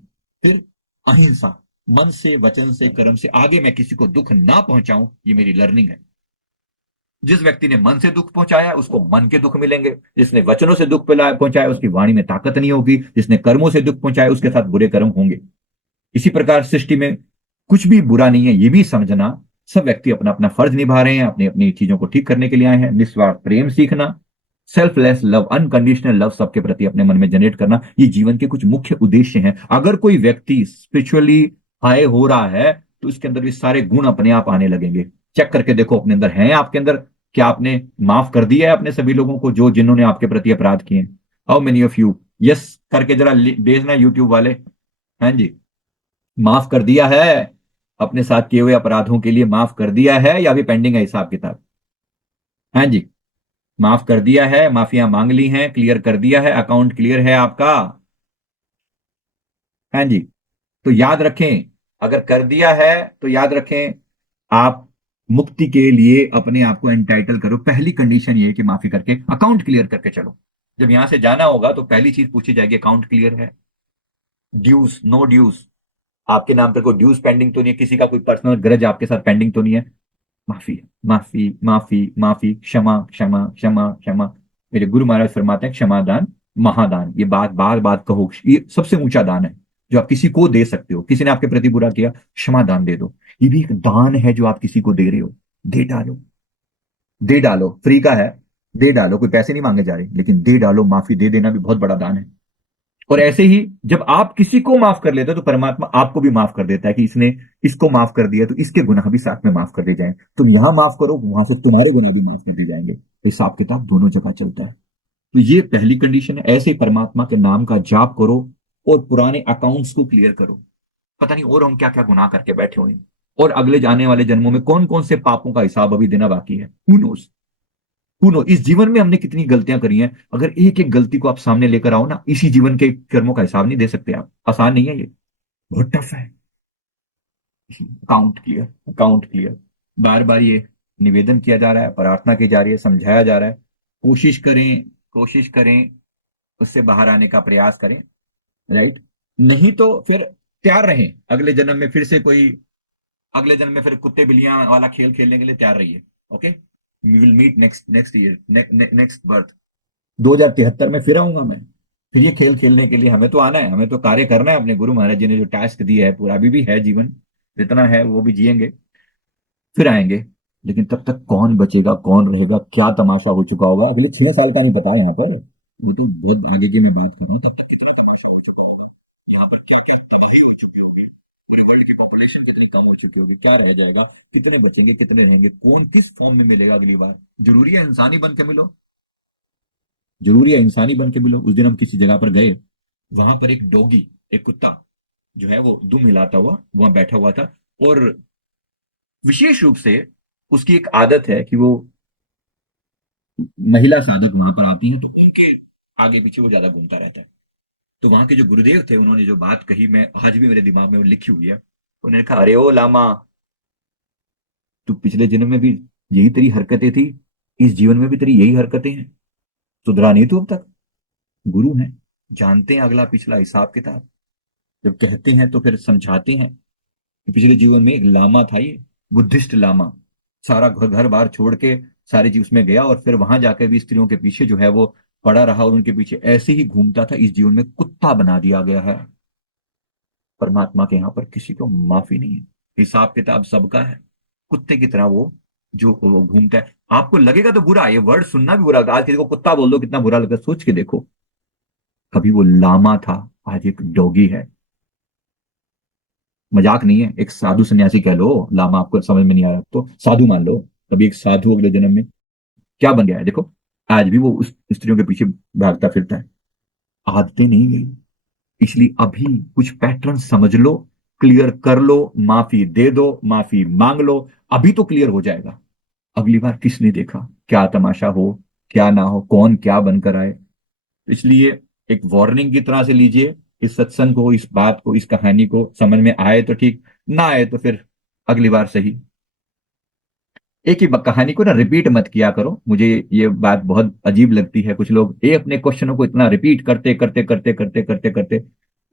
फिर अहिंसा, मन से, वचन से, कर्म से आगे मैं किसी को दुख ना पहुंचाऊं, ये मेरी लर्निंग है। जिस व्यक्ति ने मन से दुख पहुंचाया उसको मन के दुख मिलेंगे, जिसने वचनों से दुख पहुंचाया उसकी वाणी में ताकत नहीं होगी, जिसने कर्मों से दुख पहुंचाया उसके साथ बुरे कर्म होंगे। इसी प्रकार सृष्टि में कुछ भी बुरा नहीं है, ये भी समझना। सब व्यक्ति अपना अपना फर्ज निभा रहे हैं, अपनी अपनी चीजों को ठीक करने के लिए आए हैं। निस्वार्थ प्रेम सीखना, सेल्फलेस लव, अनकंडीशनल लव सबके प्रति अपने मन में जनरेट करना, ये जीवन के कुछ मुख्य उद्देश्य हैं। अगर कोई व्यक्ति स्पिरिचुअली हाई हो रहा है तो उसके अंदर भी सारे गुण अपने आप आने लगेंगे। चेक करके देखो अपने अंदर हैं आपके अंदर, क्या आपने माफ कर दिया है अपने सभी लोगों को जो जिन्होंने आपके प्रति अपराध किए? How many of you? Yes करके जरा भेजना यूट्यूब वाले। हाँ जी, माफ कर दिया है अपने साथ किए हुए अपराधों के लिए? माफ कर दिया है या अभी पेंडिंग है हिसाब किताब? हाँ जी, माफ कर दिया है, माफिया मांग ली हैं, क्लियर कर दिया है, अकाउंट क्लियर है आपका? हाँ जी। तो याद रखें, अगर कर दिया है तो याद रखें, आप मुक्ति के लिए अपने आप को एंटाइटल करो। पहली कंडीशन ये है कि माफी करके अकाउंट क्लियर करके चलो। जब यहां से जाना होगा तो पहली चीज पूछी जाएगी, अकाउंट क्लियर है? ड्यूज, नो ड्यूज, आपके नाम पर कोई ड्यूज पेंडिंग तो नहीं है? किसी का कोई पर्सनल ग्रज आपके साथ पेंडिंग तो नहीं है? माफी, माफी, माफी, माफी, क्षमा, क्षमा, क्षमा, क्षमा। मेरे गुरु महाराज फरमाते हैं क्षमा दान महादान। ये बात बार बार कहो, ये सबसे ऊंचा दान है जो आप किसी को दे सकते हो। किसी ने आपके प्रति बुरा किया, क्षमा दान दे दो। ये भी एक दान है जो आप किसी को दे रहे हो। दे डालो, दे डालो, फ्री का है। दे डालो, कोई पैसे नहीं मांगे जा रहे, लेकिन दे डालो। माफी दे देना भी बहुत बड़ा दान है। और ऐसे ही जब आप किसी को माफ कर लेते हो तो परमात्मा आपको भी माफ कर देता है कि इसने इसको माफ कर दिया तो इसके गुनाह भी साथ में माफ कर दिए जाएं। तुम यहां माफ करो, वहां से तुम्हारे गुनाह भी माफ कर दिए जाएंगे। हिसाब किताब दोनों जगह चलता है। तो ये पहली कंडीशन है। ऐसे ही परमात्मा के नाम का जाप करो और पुराने अकाउंट्स को क्लियर करो। पता नहीं और हम क्या क्या गुनाह करके बैठे हुए हैं, और अगले जाने वाले जन्मों में कौन कौन से पापों का हिसाब अभी देना बाकी है। हु नोस, सुनो, इस जीवन में हमने कितनी गलतियां करी हैं। अगर एक एक गलती को आप सामने लेकर आओ ना, इसी जीवन के कर्मों का हिसाब नहीं दे सकते आप। आसान नहीं है ये, बहुत टफ है। Account clear, account clear. बार बार ये निवेदन किया जा रहा है, प्रार्थना की जा रही है, समझाया जा रहा है। कोशिश करें, कोशिश करें, उससे बाहर आने का प्रयास करें। राइट? नहीं तो फिर तैयार रहें अगले जन्म में फिर से कोई, अगले जन्म में फिर कुत्ते बिल्लियां वाला खेल खेलने के लिए तैयार रहिए। Okay, we will meet next next year, next birth. 2073 में फिर आऊंगा मैं, फिर ये खेल खेलने के लिए। हमें तो आना है, हमें तो कार्य करना है। अपने गुरु महाराज जी ने जो टास्क दिया है पूरा, अभी भी है जीवन, जितना है वो भी जिएंगे, फिर आएंगे। लेकिन तब तक कौन बचेगा, कौन रहेगा, क्या तमाशा हो चुका होगा अगले 6 साल का नहीं पता यहाँ पर। वो तो बहुत आगे की मैं बात कर रहा हूँ। तब तक कितना तमाशा हो चुका होगा, यहाँ पर क्या क्या तबाही हो चुकी होगी, पूरे वर्ल्ड की पॉपुलेशन कितनी कम हो चुकी होगी, क्या रह जाएगा, कितने बचेंगे, कितने रहेंगे, कौन किस फॉर्म में मिलेगा अगली बार। जरूरी है इंसानी बन के मिलो, जरूरी है इंसानी बन के मिलो। उस दिन हम किसी जगह पर गए, वहां पर एक डॉगी, एक कुत्ता जो है वो दुम हिलाता हुआ वहां बैठा हुआ था। और विशेष रूप से उसकी एक आदत है कि वो, महिला साधक वहां पर आती हैं तो उनके आगे पीछे वो ज्यादा घूमता रहता है। तो वहां के जो गुरुदेव थे उन्होंने जो बात कही, मैं आज भी मेरे दिमाग में वो लिखी हुई है। उन्होंने कहा, अरे ओ लामा, तू पिछले जन्म में भी यही तेरी हरकतें थी, इस जीवन में भी तेरी यही हरकतें हैं, सुधरा नहीं तू अब तक? गुरु हैं, जानते हैं अगला पिछला हिसाब किताब। जब कहते हैं तो फिर समझाते हैं कि पिछले जीवन में एक लामा था, ये बुद्धिस्ट लामा, सारा घर घर बार छोड़ के सारी चीज उसमें गया, और फिर वहां जाकर भी स्त्रियों के पीछे जो है वो पड़ा रहा, और उनके पीछे ऐसे ही घूमता था। इस जीवन में कुत्ता बना दिया गया है। परमात्मा के यहाँ पर किसी को माफी नहीं है, हिसाब किताब सबका है। कुत्ते की तरह वो जो वो घूमता है, आपको लगेगा तो बुरा, ये वर्ड सुनना भी बुरा लगता है। आज किसी को कुत्ता बोल दो कितना बुरा लगता है, सोच के देखो। कभी वो लामा था, आज एक डॉगी है। मजाक नहीं है। एक साधु सन्यासी कह लो, लामा आपको समझ में नहीं आ रहा तो साधु मान लो। कभी एक साधु अगले जन्म में क्या बन गया है देखो। आज भी वो उस स्त्रियों के पीछे भागता फिरता है। आदतें नहीं गई, इसलिए अभी कुछ पैटर्न समझ लो, क्लियर कर लो, माफी दे दो, माफी मांग लो। अभी तो क्लियर हो जाएगा। अगली बार किसने देखा, क्या तमाशा हो, क्या ना हो, कौन क्या बनकर आए। इसलिए एक वार्निंग की तरह से लीजिए इस सत्संग को, इस बात को, इस कहानी को। समझ में आए तो ठीक, ना आए तो फिर अगली बार सही। एक ही कहानी को ना रिपीट मत किया करो, मुझे ये बात बहुत अजीब लगती है। कुछ लोग ये अपने क्वेश्चनों को इतना रिपीट करते करते करते करते करते करते,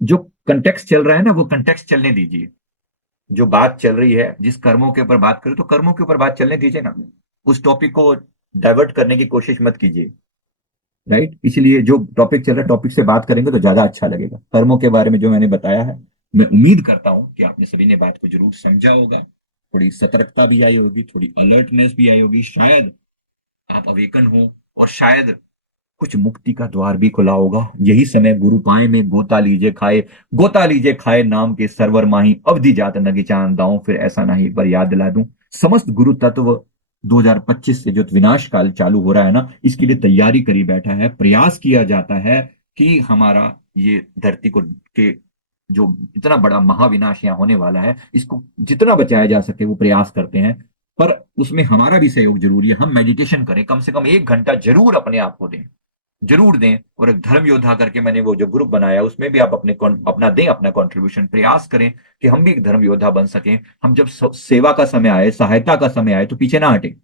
जो कंटेक्स्ट चल रहा है ना वो कंटेक्स्ट चलने दीजिए। जो बात चल रही है, जिस कर्मों के ऊपर बात करें तो कर्मों के ऊपर बात चलने दीजिए ना। उस टॉपिक को डाइवर्ट करने की कोशिश मत कीजिए। राइट, इसलिए जो टॉपिक चल रहा है टॉपिक से बात करेंगे तो ज्यादा अच्छा लगेगा। कर्मों के बारे में जो मैंने बताया है, मैं उम्मीद करता हूं कि आपने सभी ने बात को जरूर समझा होगा। थोड़ी सतर्कता भी आई होगी, थोड़ी अलर्टनेस भी आई होगी, शायद आप अवेकन हो, और शायद कुछ मुक्ति का द्वार भी खुला होगा। यही समय गुरु पाए में गोता लीजे खाए, गोता लीजे खाए नाम के सरवर माही अवधि जात नगी चांद दाऊं, फिर ऐसा नहीं, एक बार याद दिला दूं। समस्त गुरु तत्व 2025 से जो विनाश काल चालू हो रहा है ना, इसके लिए तैयारी करी बैठा है, प्रयास किया जाता है कि हमारा ये धरती को के जो इतना बड़ा महाविनाश यहाँ होने वाला है, इसको जितना बचाया जा सके वो प्रयास करते हैं। पर उसमें हमारा भी सहयोग जरूरी है। हम मेडिटेशन करें, कम से कम 1 घंटा जरूर अपने आप को दें, जरूर दें। और एक धर्म योद्धा करके मैंने वो जो ग्रुप बनाया उसमें भी आप अपना दें, अपना कंट्रीब्यूशन, प्रयास करें कि हम भी एक धर्म योद्धा बन सकें। हम जब सेवा का समय आए, सहायता का समय आए तो पीछे ना हटे।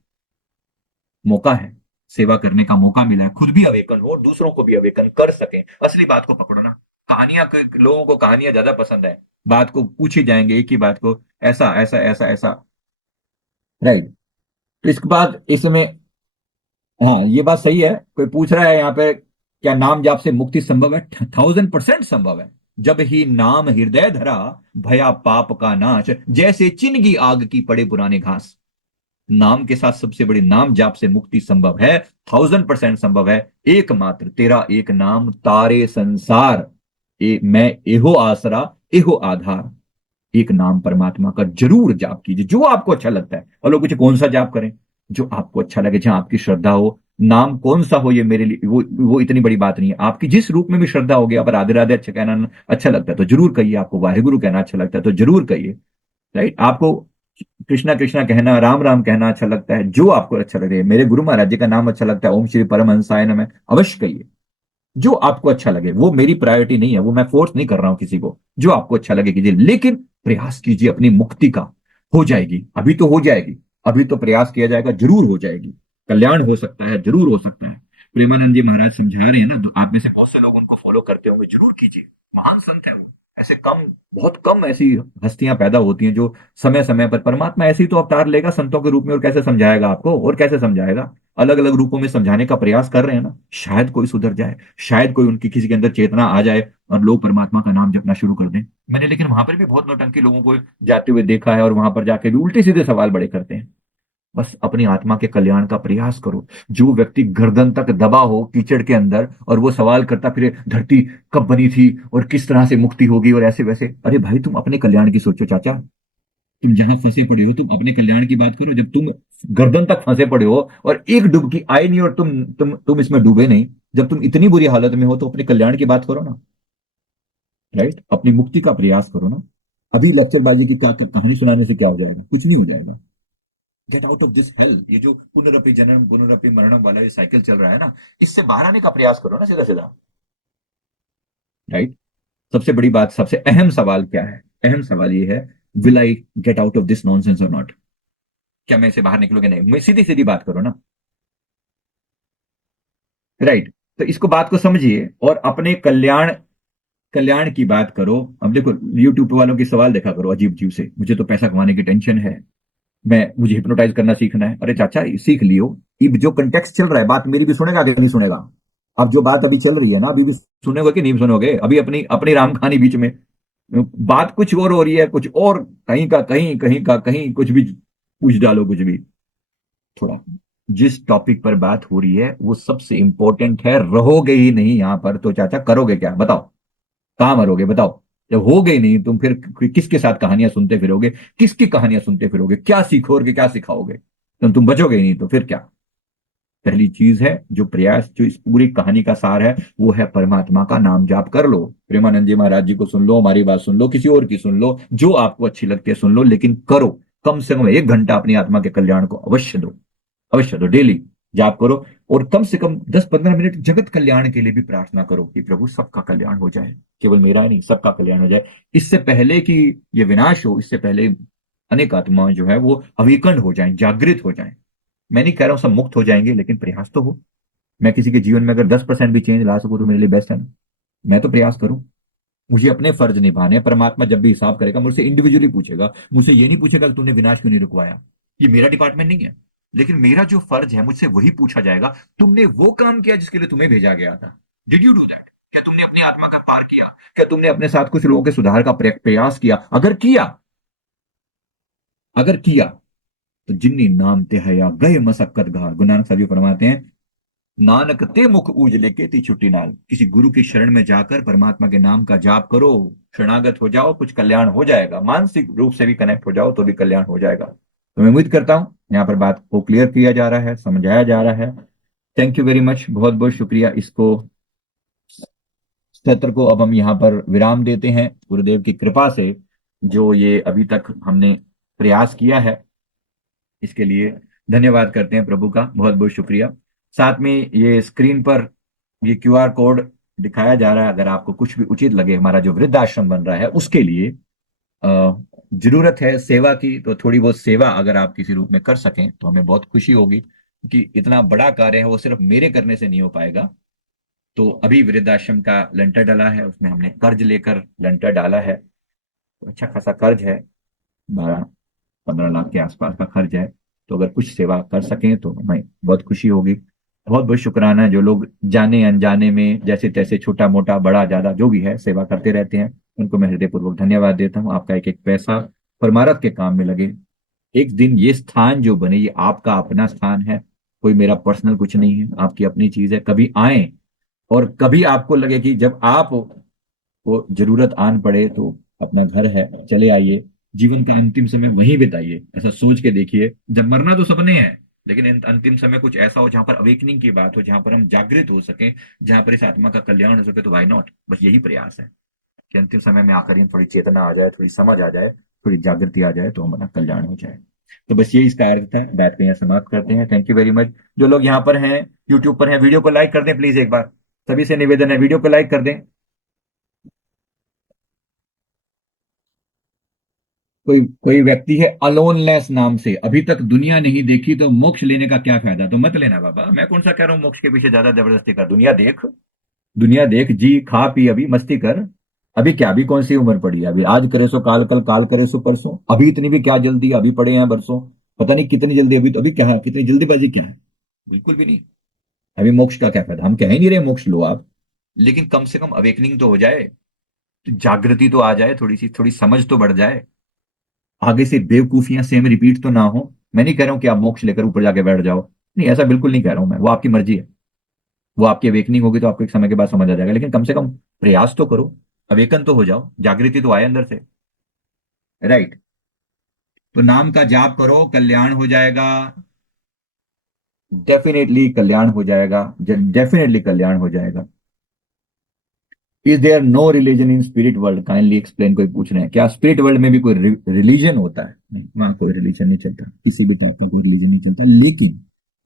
मौका है, सेवा करने का मौका मिला है, खुद भी अवेकन हो और दूसरों को भी अवेकन कर सकें। असली बात को पकड़ो ना। कहानियां, लोगों को कहानियां ज्यादा पसंद है, बात को पूछे जाएंगे एक ही बात को, ऐसा ऐसा ऐसा ऐसा। राइट। तो इसके बाद इसमें, हाँ ये बात सही है। कोई पूछ रहा है यहाँ पे क्या नाम जाप से मुक्ति संभव है? 1000% संभव है। जब ही नाम हृदय धरा, भया पाप का नाश, जैसे चिन्ह आग की पड़े पुराने घास। नाम के साथ सबसे बड़ी नाम जाप से मुक्ति संभव है, 1000% संभव है। एकमात्र तेरा एक नाम तारे संसार, मैं एहो आसरा, एहो आधार। एक नाम परमात्मा का जरूर जाप कीजिए, जो आपको अच्छा लगता है। और लोग पूछे कौन सा जाप करें? जो आपको अच्छा लगे, जहां आपकी श्रद्धा हो। नाम कौन सा हो ये मेरे लिए वो इतनी बड़ी बात नहीं है। आपकी जिस रूप में भी श्रद्धा होगी, आप राधे राधे अच्छा कहना अच्छा लगता है तो जरूर कहिए, आपको वाहेगुरु कहना अच्छा लगता है तो जरूर कहिए। राइट, आपको कृष्णा कृष्णा कहना, राम राम कहना अच्छा लगता है, जो आपको अच्छा लगे, मेरे गुरु महाराज जी का नाम अच्छा लगता है, ओम श्री परमहंसाय नमः, अवश्य कहिए। जो आपको अच्छा लगे, वो मेरी प्रायोरिटी नहीं है, वो मैं फोर्स नहीं कर रहा हूं किसी को। जो आपको अच्छा लगे कीजिए, लेकिन प्रयास कीजिए अपनी मुक्ति का। हो जाएगी, अभी तो हो जाएगी। अभी तो प्रयास किया जाएगा, जरूर हो जाएगी। कल्याण हो सकता है, जरूर हो सकता है। प्रेमानंद जी महाराज समझा रहे हैं ना, तो आप में से बहुत से लोग उनको फॉलो करते होंगे, जरूर कीजिए। महान संत है वो। ऐसे कम, बहुत कम ऐसी हस्तियां पैदा होती हैं जो समय समय पर, परमात्मा ऐसे ही तो अवतार लेगा संतों के रूप में, और कैसे समझाएगा आपको, और कैसे समझाएगा? अलग अलग रूपों में समझाने का प्रयास कर रहे हैं ना, शायद कोई सुधर जाए, शायद कोई उनकी किसी के अंदर चेतना आ जाए और लोग परमात्मा का नाम जपना शुरू कर दें। मैंने लेकिन वहां पर भी बहुत नौटंकी लोगों को जाते हुए देखा है, और वहां पर जाके भी उल्टे सीधे सवाल बड़े करते हैं। बस अपनी आत्मा के कल्याण का प्रयास करो। जो व्यक्ति गर्दन तक दबा हो कीचड़ के अंदर, और वो सवाल करता फिर धरती कब बनी थी और किस तरह से मुक्ति होगी और ऐसे वैसे, अरे भाई तुम अपने कल्याण की सोचो चाचा। तुम जहां फंसे पड़े हो, तुम अपने कल्याण की बात करो। जब तुम गर्दन तक फंसे पड़े हो और एक डुबकी आई नहीं और तुम इसमें डूबे नहीं, जब तुम इतनी बुरी हालत में हो तो अपने कल्याण की बात करो ना। राइट, अपनी मुक्ति का प्रयास करो ना। अभी लेक्चरबाजी की क्या कहानी सुनाने से क्या हो जाएगा? कुछ नहीं हो जाएगा। Gate out of this hello. ये जो पुनरअपि जन्म पुनरअपि मरणम वाला ये साइकिल चल रहा है ना, इससे बाहर आने का प्रयास करो ना, सीधा सीधा। राइट। सबसे बड़ी बात, सबसे अहम सवाल क्या है? अहम सवाल ये है, will I get out of this nonsense और नॉट? क्या मैं इसे बाहर निकलूंगा? नहीं, मैं सीधी सीधी बात करो ना। राइट। तो इसको बात को समझिए और अपने कल्याण, कल्याण की बात करो। अब देखो, यूट्यूब वालों के सवाल देखा करो अजीब अजीब से, मुझे तो पैसा कमाने की टेंशन है, मुझे हिप्नोटाइज करना सीखना है। अरे चाचा सीख लियो। अब जो कंटेक्स्ट चल रहा है, बात मेरी भी सुनेगा कि नहीं सुनेगा? अब जो बात अभी चल रही है ना, अभी भी सुनोगे कि नहीं सुनोगे? अभी अपनी अपनी राम कहानी बीच में बात कुछ और हो रही है, कुछ और, कहीं का कहीं, कहीं का कहीं, कुछ भी पूछ डालो कुछ भी। थोड़ा जिस टॉपिक पर बात हो रही है वो सबसे इंपॉर्टेंट है। रहोगे ही नहीं यहां पर तो चाचा करोगे क्या बताओ? कहां मरोगे बताओ? जब हो गई नहीं तुम फिर किसके साथ कहानियां सुनते फिरोगे? किसकी कहानियां सुनते फिरोगे? क्या सीखोगे, क्या सिखाओगे? तुम बचोगे ही नहीं तो फिर क्या? पहली चीज है जो प्रयास, जो इस पूरी कहानी का सार है, वो है परमात्मा का नाम जाप कर लो। प्रेमानंद जी महाराज जी को सुन लो, हमारी बात सुन लो, किसी और की सुन लो, जो आपको अच्छी लगती है सुन लो, लेकिन करो। कम से कम 1 घंटा अपनी आत्मा के कल्याण को अवश्य दो, अवश्य दो। डेली जाप करो, और कम से कम 10-15 मिनट जगत कल्याण के लिए भी प्रार्थना करो कि प्रभु सबका कल्याण हो जाए, केवल मेरा ही नहीं, सबका कल्याण हो जाए। इससे पहले कि ये विनाश हो, इससे पहले अनेक आत्माएं जो है वो अवेकन हो जाएं, जागृत हो जाएं। मैं नहीं कह रहा हूं सब मुक्त हो जाएंगे, लेकिन प्रयास तो हो। मैं किसी के जीवन में अगर 10% भी चेंज ला सकूं तो मेरे लिए बेस्ट है ना। मैं तो प्रयास करूं। मुझे अपने फर्ज निभाने हैं। परमात्मा जब भी हिसाब करेगा मुझसे इंडिविजुअली पूछेगा, मुझसे ये नहीं पूछेगा कि तूने विनाश क्यों नहीं रुकवाया। ये मेरा डिपार्टमेंट नहीं है। लेकिन मेरा जो फर्ज है मुझसे वही पूछा जाएगा, तुमने वो काम किया जिसके लिए तुम्हें भेजा गया था। Did you do that? क्या तुमने अपनी आत्मा का पार किया? क्या तुमने अपने साथ कुछ लोगों के सुधार का प्रयास किया? अगर किया तो जिन्नी नाम ते हया गए मसक्कत घार। गुरु नानक साहब जी फरमाते हैं, नानक ते मुख उजले के ती छुट्टी नाल। किसी गुरु की शरण में जाकर परमात्मा के नाम का जाप करो, शरणागत हो जाओ, कुछ कल्याण हो जाएगा। मानसिक रूप से भी कनेक्ट हो जाओ तो भी कल्याण हो जाएगा। तो मैं उम्मीद करता हूं यहाँ पर बात को क्लियर किया जा रहा है, समझाया जा रहा है। थैंक यू वेरी मच, बहुत बहुत शुक्रिया। इसको सत्र को अब हम यहाँ पर विराम देते हैं। गुरुदेव की कृपा से जो ये अभी तक हमने प्रयास किया है, इसके लिए धन्यवाद करते हैं प्रभु का, बहुत बहुत शुक्रिया। साथ में ये स्क्रीन पर ये क्यूआर कोड दिखाया जा रहा है। अगर आपको कुछ भी उचित लगे, हमारा जो वृद्धाश्रम बन रहा है उसके लिए जरूरत है सेवा की, तो थोड़ी बहुत सेवा अगर आप किसी रूप में कर सकें तो हमें बहुत खुशी होगी, क्योंकि इतना बड़ा कार्य है वो सिर्फ मेरे करने से नहीं हो पाएगा। तो अभी वृद्धाश्रम का लेंटर डाला है, उसमें हमने कर्ज लेकर लेंटर डाला है। तो अच्छा खासा कर्ज है, 12-15 लाख के आसपास का खर्च है। तो अगर कुछ सेवा कर सकें तो हमें बहुत खुशी होगी। बहुत बहुत शुक्राना है जो लोग जाने अनजाने में जैसे तैसे छोटा मोटा बड़ा ज्यादा जो भी है सेवा करते रहते हैं, उनको मैं हृदयपूर्वक धन्यवाद देता हूँ। आपका एक एक पैसा परमारथ के काम में लगे। एक दिन ये स्थान जो बने ये आपका अपना स्थान है, कोई मेरा पर्सनल कुछ नहीं है, आपकी अपनी चीज है। कभी आए और कभी आपको लगे कि जब आप को जरूरत आन पड़े तो अपना घर है, चले आइए। जीवन का अंतिम समय वहीं बिताइए, ऐसा सोच के देखिए। जब मरना तो सबने है, लेकिन अंतिम समय कुछ ऐसा हो जहां पर अवेकनिंग की बात हो, जहां पर हम जागृत हो सके, जहां पर इस आत्मा का कल्याण हो सके, तो वाई नॉट। बस यही प्रयास है कि अंतिम समय में आकर ही थोड़ी चेतना आ जाए, थोड़ी समझ आ जाए, थोड़ी जागृति आ जाए, तो हमारा कल्याण हो जाए। तो बस ये इसका अर्थ है। बैठ के यहाँ समाप्त करते हैं। Thank you very much. जो लोग यहाँ पर हैं, यूट्यूब पर हैं, वीडियो को लाइक कर दें प्लीज एक बार। सभी से निवेदन है, वीडियो को लाइक कर दें। कोई कोई व्यक्ति है अलोनलेस नाम से, अभी तक दुनिया नहीं देखी तो मोक्ष लेने का क्या फायदा। तो मत लेना बाबा, मैं कौन सा कह रहा हूँ मोक्ष के पीछे ज्यादा जबरदस्ती कर। दुनिया देख, दुनिया देख, जी खा पी, अभी मस्ती कर। अभी क्या, अभी कौन सी उम्र पड़ी है? अभी आज करे सो काल, कल काल करे सो परसों। अभी इतनी भी क्या जल्दी, अभी पड़े हैं बरसों। पता नहीं कितनी जल्दी, अभी तो अभी क्या है, कितनी जल्दीबाजी क्या है? बिल्कुल भी नहीं। अभी मोक्ष का क्या फायदा? हम कह ही नहीं रहे मोक्ष लो आप, लेकिन कम से कम अवेकनिंग तो हो जाए, तो जागृति तो आ जाए, थोड़ी सी थोड़ी समझ तो बढ़ जाए। आगे से बेवकूफियां सेम रिपीट तो ना हो। मैं नहीं कह रहा हूं कि आप मोक्ष लेकर ऊपर जाके बैठ जाओ, नहीं, ऐसा बिल्कुल नहीं कह रहा हूं मैं। वो आपकी मर्जी है, वो आपकी अवेकनिंग होगी तो आपको एक समय के बाद समझ आ जाएगा, लेकिन कम से कम प्रयास तो करो, अवेकन तो हो जाओ, जागृति तो आए अंदर से। राइट। तो नाम का जाप करो, कल्याण हो जाएगा। डेफिनेटली कल्याण हो जाएगा, डेफिनेटली कल्याण हो जाएगा। Is there no religion in spirit world? Kindly explain. कोई पूछ रहे हैं क्या स्पिरिट वर्ल्ड में भी कोई रिलीजन होता है? नहीं, वहां कोई रिलीजन नहीं चलता, किसी भी टाइप का कोई रिलीजन नहीं चलता।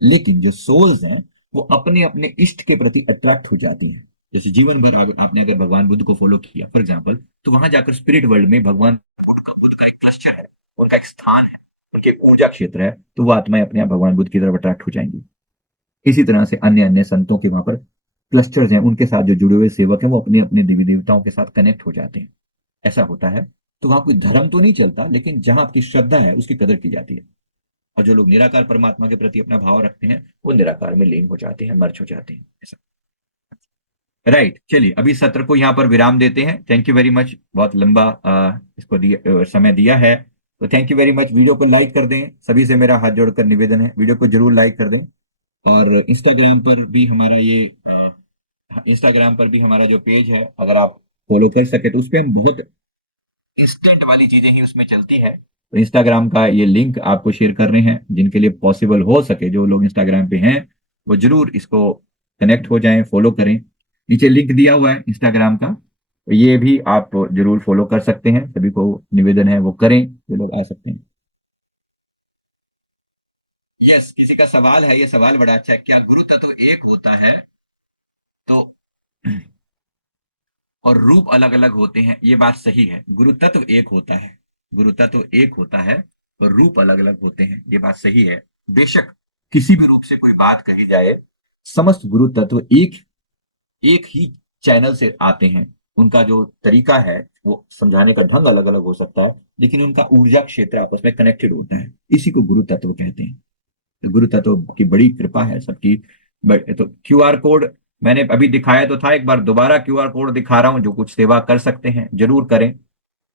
लेकिन जो सोल्स हैं वो अपने अपने इष्ट के प्रति अट्रैक्ट हो जाती हैं। जैसे जीवन भर आपने अगर भगवान बुद्ध को फॉलो किया फॉर एग्जाम्पल, तो वहां जाकर स्पिरिट वर्ल्ड में भगवान बुद्ध का एक क्लस्टर है, उनका एक स्थान है, उनके एक ऊर्जा क्षेत्र है, तो वो आत्माएं अपने आप भगवान बुद्ध की तरफ अट्रैक्ट हो जाएंगी। इसी तरह से अन्य अन्य संतों के वहां पर क्लस्टर्स हैं, उनके साथ जो जुड़े हुए सेवक हैं वो अपने अपने देवी देवताओं के साथ कनेक्ट हो जाते हैं। ऐसा होता है। तो वहां कोई धर्म तो नहीं चलता, लेकिन जहां आपकी श्रद्धा है उसकी कदर की जाती है। और जो लोग निराकार परमात्मा के प्रति अपना भाव रखते हैं वो निराकार में लीन हो जाते हैं, मर्ज हो जाते हैं, ऐसा। राइट, चलिए अभी सत्र को यहाँ पर विराम देते हैं। थैंक यू वेरी मच, बहुत लंबा इसको समय दिया है। तो thank you very much. Video को लाइक कर दें, सभी से मेरा हाथ जोड़कर निवेदन है, वीडियो को जरूर लाइक कर दें। और इंस्टाग्राम पर भी हमारा जो पेज है, अगर आप फॉलो कर सके तो उस पर हम बहुत इंस्टेंट वाली चीजें ही उसमें चलती है। तो इंस्टाग्राम का ये लिंक आपको शेयर कर रहे हैं, जिनके लिए पॉसिबल हो सके, जो लोग इंस्टाग्राम पे हैं वो जरूर इसको कनेक्ट हो जाएं, फॉलो करें। नीचे लिंक दिया हुआ है इंस्टाग्राम का, तो ये भी आप जरूर फॉलो कर सकते हैं। सभी को निवेदन है वो करें, जो लोग आ सकते हैं। यस, किसी का सवाल है, ये सवाल बड़ा अच्छा है, क्या गुरु तत्व एक होता है तो और रूप अलग अलग होते हैं? ये बात सही है, गुरु तत्व एक होता है, गुरु तत्व एक होता है और रूप अलग अलग होते हैं, ये बात सही है। बेशक किसी भी रूप से कोई बात कही जाए, समस्त गुरु तत्व एक एक ही चैनल से आते हैं। उनका जो तरीका है वो समझाने का ढंग अलग अलग हो सकता है, लेकिन उनका ऊर्जा क्षेत्र आपस में कनेक्टेड होता है। इसी को गुरु तत्व कहते हैं। तो गुरु तत्व की बड़ी कृपा है सबकी। तो क्यूआर कोड मैंने अभी दिखाया तो था, एक बार दोबारा क्यूआर कोड दिखा रहा हूं। जो कुछ सेवा कर सकते हैं जरूर करें।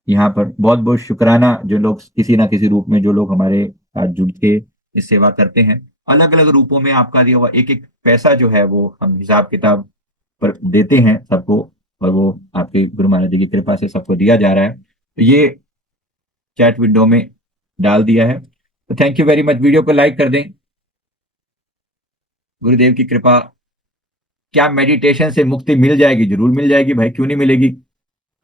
यहाँ पर बहुत बहुत शुक्राना जो लोग किसी ना किसी रूप में, जो लोग हमारे साथ जुड़ के इस सेवा करते हैं। अलग अलग रूपों में आपका दिया हुआ एक एक पैसा जो है वो हम हिसाब किताब पर देते हैं सबको, और वो आपके गुरु महाराज जी की कृपा से सबको दिया जा रहा है। तो ये चैट विंडो में डाल दिया है। तो thank you very much. Video को लाइक कर दें। गुरुदेव की कृपा। क्या मेडिटेशन से मुक्ति मिल जाएगी? जरूर मिल जाएगी भाई, क्यों नहीं मिलेगी।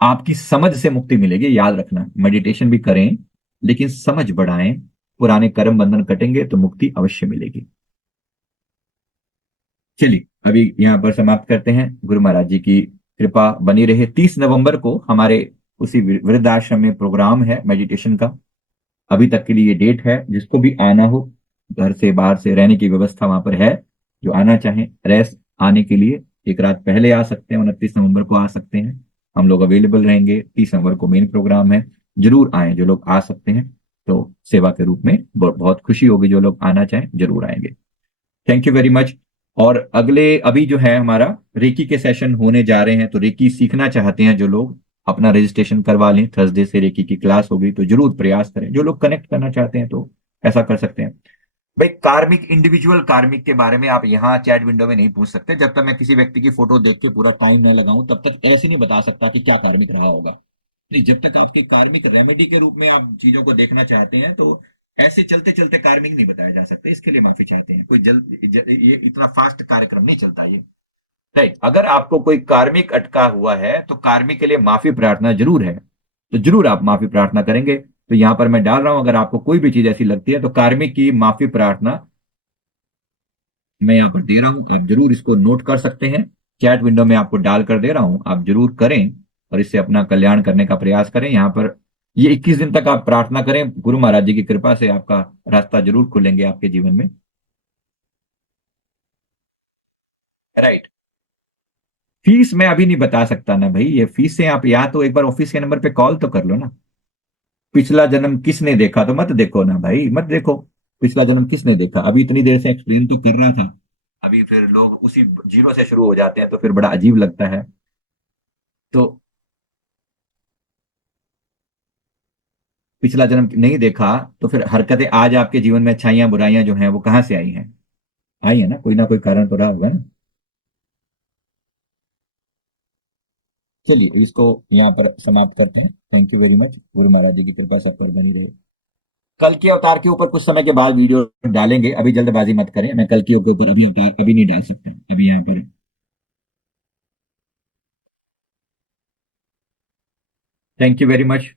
आपकी समझ से मुक्ति मिलेगी, याद रखना। मेडिटेशन भी करें लेकिन समझ बढ़ाएं, पुराने कर्म बंधन कटेंगे तो मुक्ति अवश्य मिलेगी। चलिए अभी यहां पर समाप्त करते हैं। गुरु महाराज जी की कृपा बनी रहे। 30 नवंबर को हमारे उसी वृद्धाश्रम में प्रोग्राम है मेडिटेशन का। अभी तक के लिए ये डेट है। जिसको भी आना हो, घर से बाहर से रहने की व्यवस्था वहां पर है। जो आना चाहें रेस्ट आने के लिए एक रात पहले आ सकते हैं, 29 नवंबर को आ सकते हैं। हम लोग अवेलेबल रहेंगे। 30 नवंबर को मेन प्रोग्राम है। जरूर आए जो लोग आ सकते हैं। तो सेवा के रूप में बहुत खुशी होगी। जो लोग आना चाहें जरूर आएंगे। Thank you very much. और अगले अभी जो है हमारा रेकी के सेशन होने जा रहे हैं। तो रेकी सीखना चाहते हैं जो लोग, अपना रजिस्ट्रेशन करवा लें। थर्सडे से रेकी की क्लास होगी, तो जरूर प्रयास करें। जो लोग कनेक्ट करना चाहते हैं तो ऐसा कर सकते हैं। भाई कार्मिक, इंडिविजुअल कार्मिक के बारे में आप यहाँ चैट विंडो में नहीं पूछ सकते। जब तक मैं किसी व्यक्ति की फोटो देख के पूरा टाइम न लगाऊं, तब तक ऐसे नहीं बता सकता कि क्या कार्मिक रहा होगा। नहीं, जब तक आपके कार्मिक रेमेडी के रूप में आप चीजों को देखना चाहते हैं, तो ऐसे चलते चलते कार्मिक नहीं बताया जा सकता। इसके लिए माफी चाहते हैं। कोई ये इतना फास्ट कार्यक्रम नहीं चलता ये। राइट। अगर आपको कोई कार्मिक अटका हुआ है तो कार्मिक के लिए माफी प्रार्थना जरूर है। तो जरूर आप माफी प्रार्थना करेंगे। तो यहां पर मैं डाल रहा हूं, अगर आपको कोई भी चीज ऐसी लगती है तो कार्मिक की माफी प्रार्थना मैं यहाँ पर दे रहा हूँ। आप जरूर इसको नोट कर सकते हैं। चैट विंडो में आपको डाल कर दे रहा हूँ, आप जरूर करें और इससे अपना कल्याण करने का प्रयास करें। यहाँ पर ये 21 दिन तक आप प्रार्थना करें। गुरु महाराज जी की कृपा से आपका रास्ता जरूर खुलेंगे आपके जीवन में। राइट। फीस मैं अभी नहीं बता सकता ना भाई। ये फीस से आप या तो एक बार ऑफिस के नंबर पे कॉल तो कर लो ना। पिछला जन्म किसने देखा तो मत देखो ना भाई, मत देखो। पिछला जन्म किसने देखा? अभी इतनी देर से एक्सप्लेन तो कर रहा था। अभी फिर लोग उसी जीरो से शुरू हो जाते हैं तो फिर बड़ा अजीब लगता है। तो पिछला जन्म नहीं देखा तो फिर हरकतें आज आपके जीवन में, अच्छाइयां बुराइयां जो हैं वो कहां से आई हैं? आई है ना कोई कारण तो रहा होगा ना। चलिए इसको यहाँ पर समाप्त करते हैं। Thank you very much. Guru Maharaj जी की कृपा सब पर बनी रहे। कल के अवतार के ऊपर कुछ समय के बाद वीडियो डालेंगे। अभी जल्दबाजी मत करें। मैं कल के ऊपर अभी अवतार अभी नहीं डाल सकता। अभी यहाँ पर थैंक यू वेरी मच।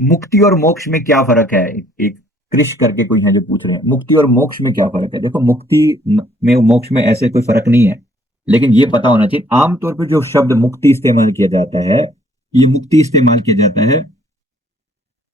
मुक्ति और मोक्ष में क्या फर्क है? एक कृष करके कोई है जो पूछ रहे हैं, मुक्ति और मोक्ष में क्या फर्क है? देखो, में मोक्ष में ऐसे कोई फर्क नहीं है। लेकिन ये पता होना चाहिए, आमतौर पर जो शब्द मुक्ति इस्तेमाल किया जाता है, ये मुक्ति इस्तेमाल किया जाता है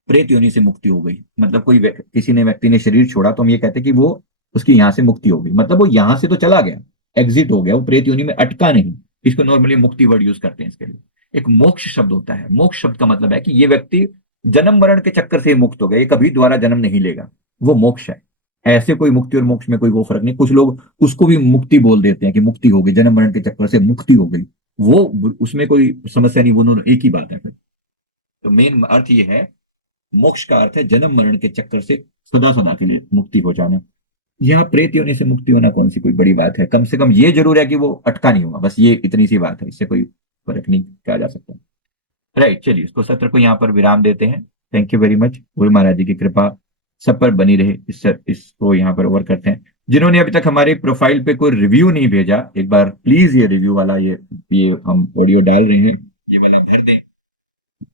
प्रेत योनि से मुक्ति हो गई। मतलब कोई किसी ने व्यक्ति ने शरीर छोड़ा तो हम ये कहते हैं कि वो उसकी यहां से मुक्ति हो गई। मतलब वो यहां से तो चला गया, एग्जिट हो गया, वो प्रेत योनि में अटका नहीं। इसको नॉर्मली मुक्ति वर्ड यूज करते हैं इसके लिए। एक मोक्ष शब्द होता है। मोक्ष शब्द का मतलब है कि ये व्यक्ति जन्म मरण के चक्कर से मुक्त हो गया, ये कभी दोबारा जन्म नहीं लेगा। वो मोक्ष है। ऐसे कोई मुक्ति और मोक्ष में कोई वो फर्क नहीं। कुछ लोग उसको भी मुक्ति बोल देते हैं कि मुक्ति हो गई, जन्म मरण के चक्कर से मुक्ति हो गई। वो उसमें कोई समस्या नहीं, वो दोनों एक ही बात है फिर। तो मेन अर्थ ये है, मोक्ष का अर्थ है जन्म मरण के चक्कर से सदा सदा के लिए मुक्ति हो जाना। यहाँ प्रेत योनि से मुक्ति होना कौन सी कोई बड़ी बात है? कम से कम ये जरूर है कि वो अटका नहीं होगा, बस ये इतनी सी बात है। इससे कोई फर्क नहीं किया जा सकता। राइट। चलिए इसको सत्र को यहाँ पर विराम देते हैं। Thank you very much. Guru Maharaj जी की कृपा सब पर बनी रहे। इसको यहाँ पर ओवर करते हैं। जिन्होंने अभी तक हमारे प्रोफाइल पे कोई रिव्यू नहीं भेजा, एक बार प्लीज ये रिव्यू वाला ये हम ऑडियो डाल रहे हैं, ये वाला भर दें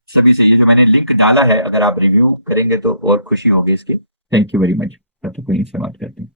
सभी से। ये जो मैंने लिंक डाला है, अगर आप रिव्यू करेंगे तो और खुशी होगी इसकी। Thank you very much. तब तक कोई समाप्त करते हैं।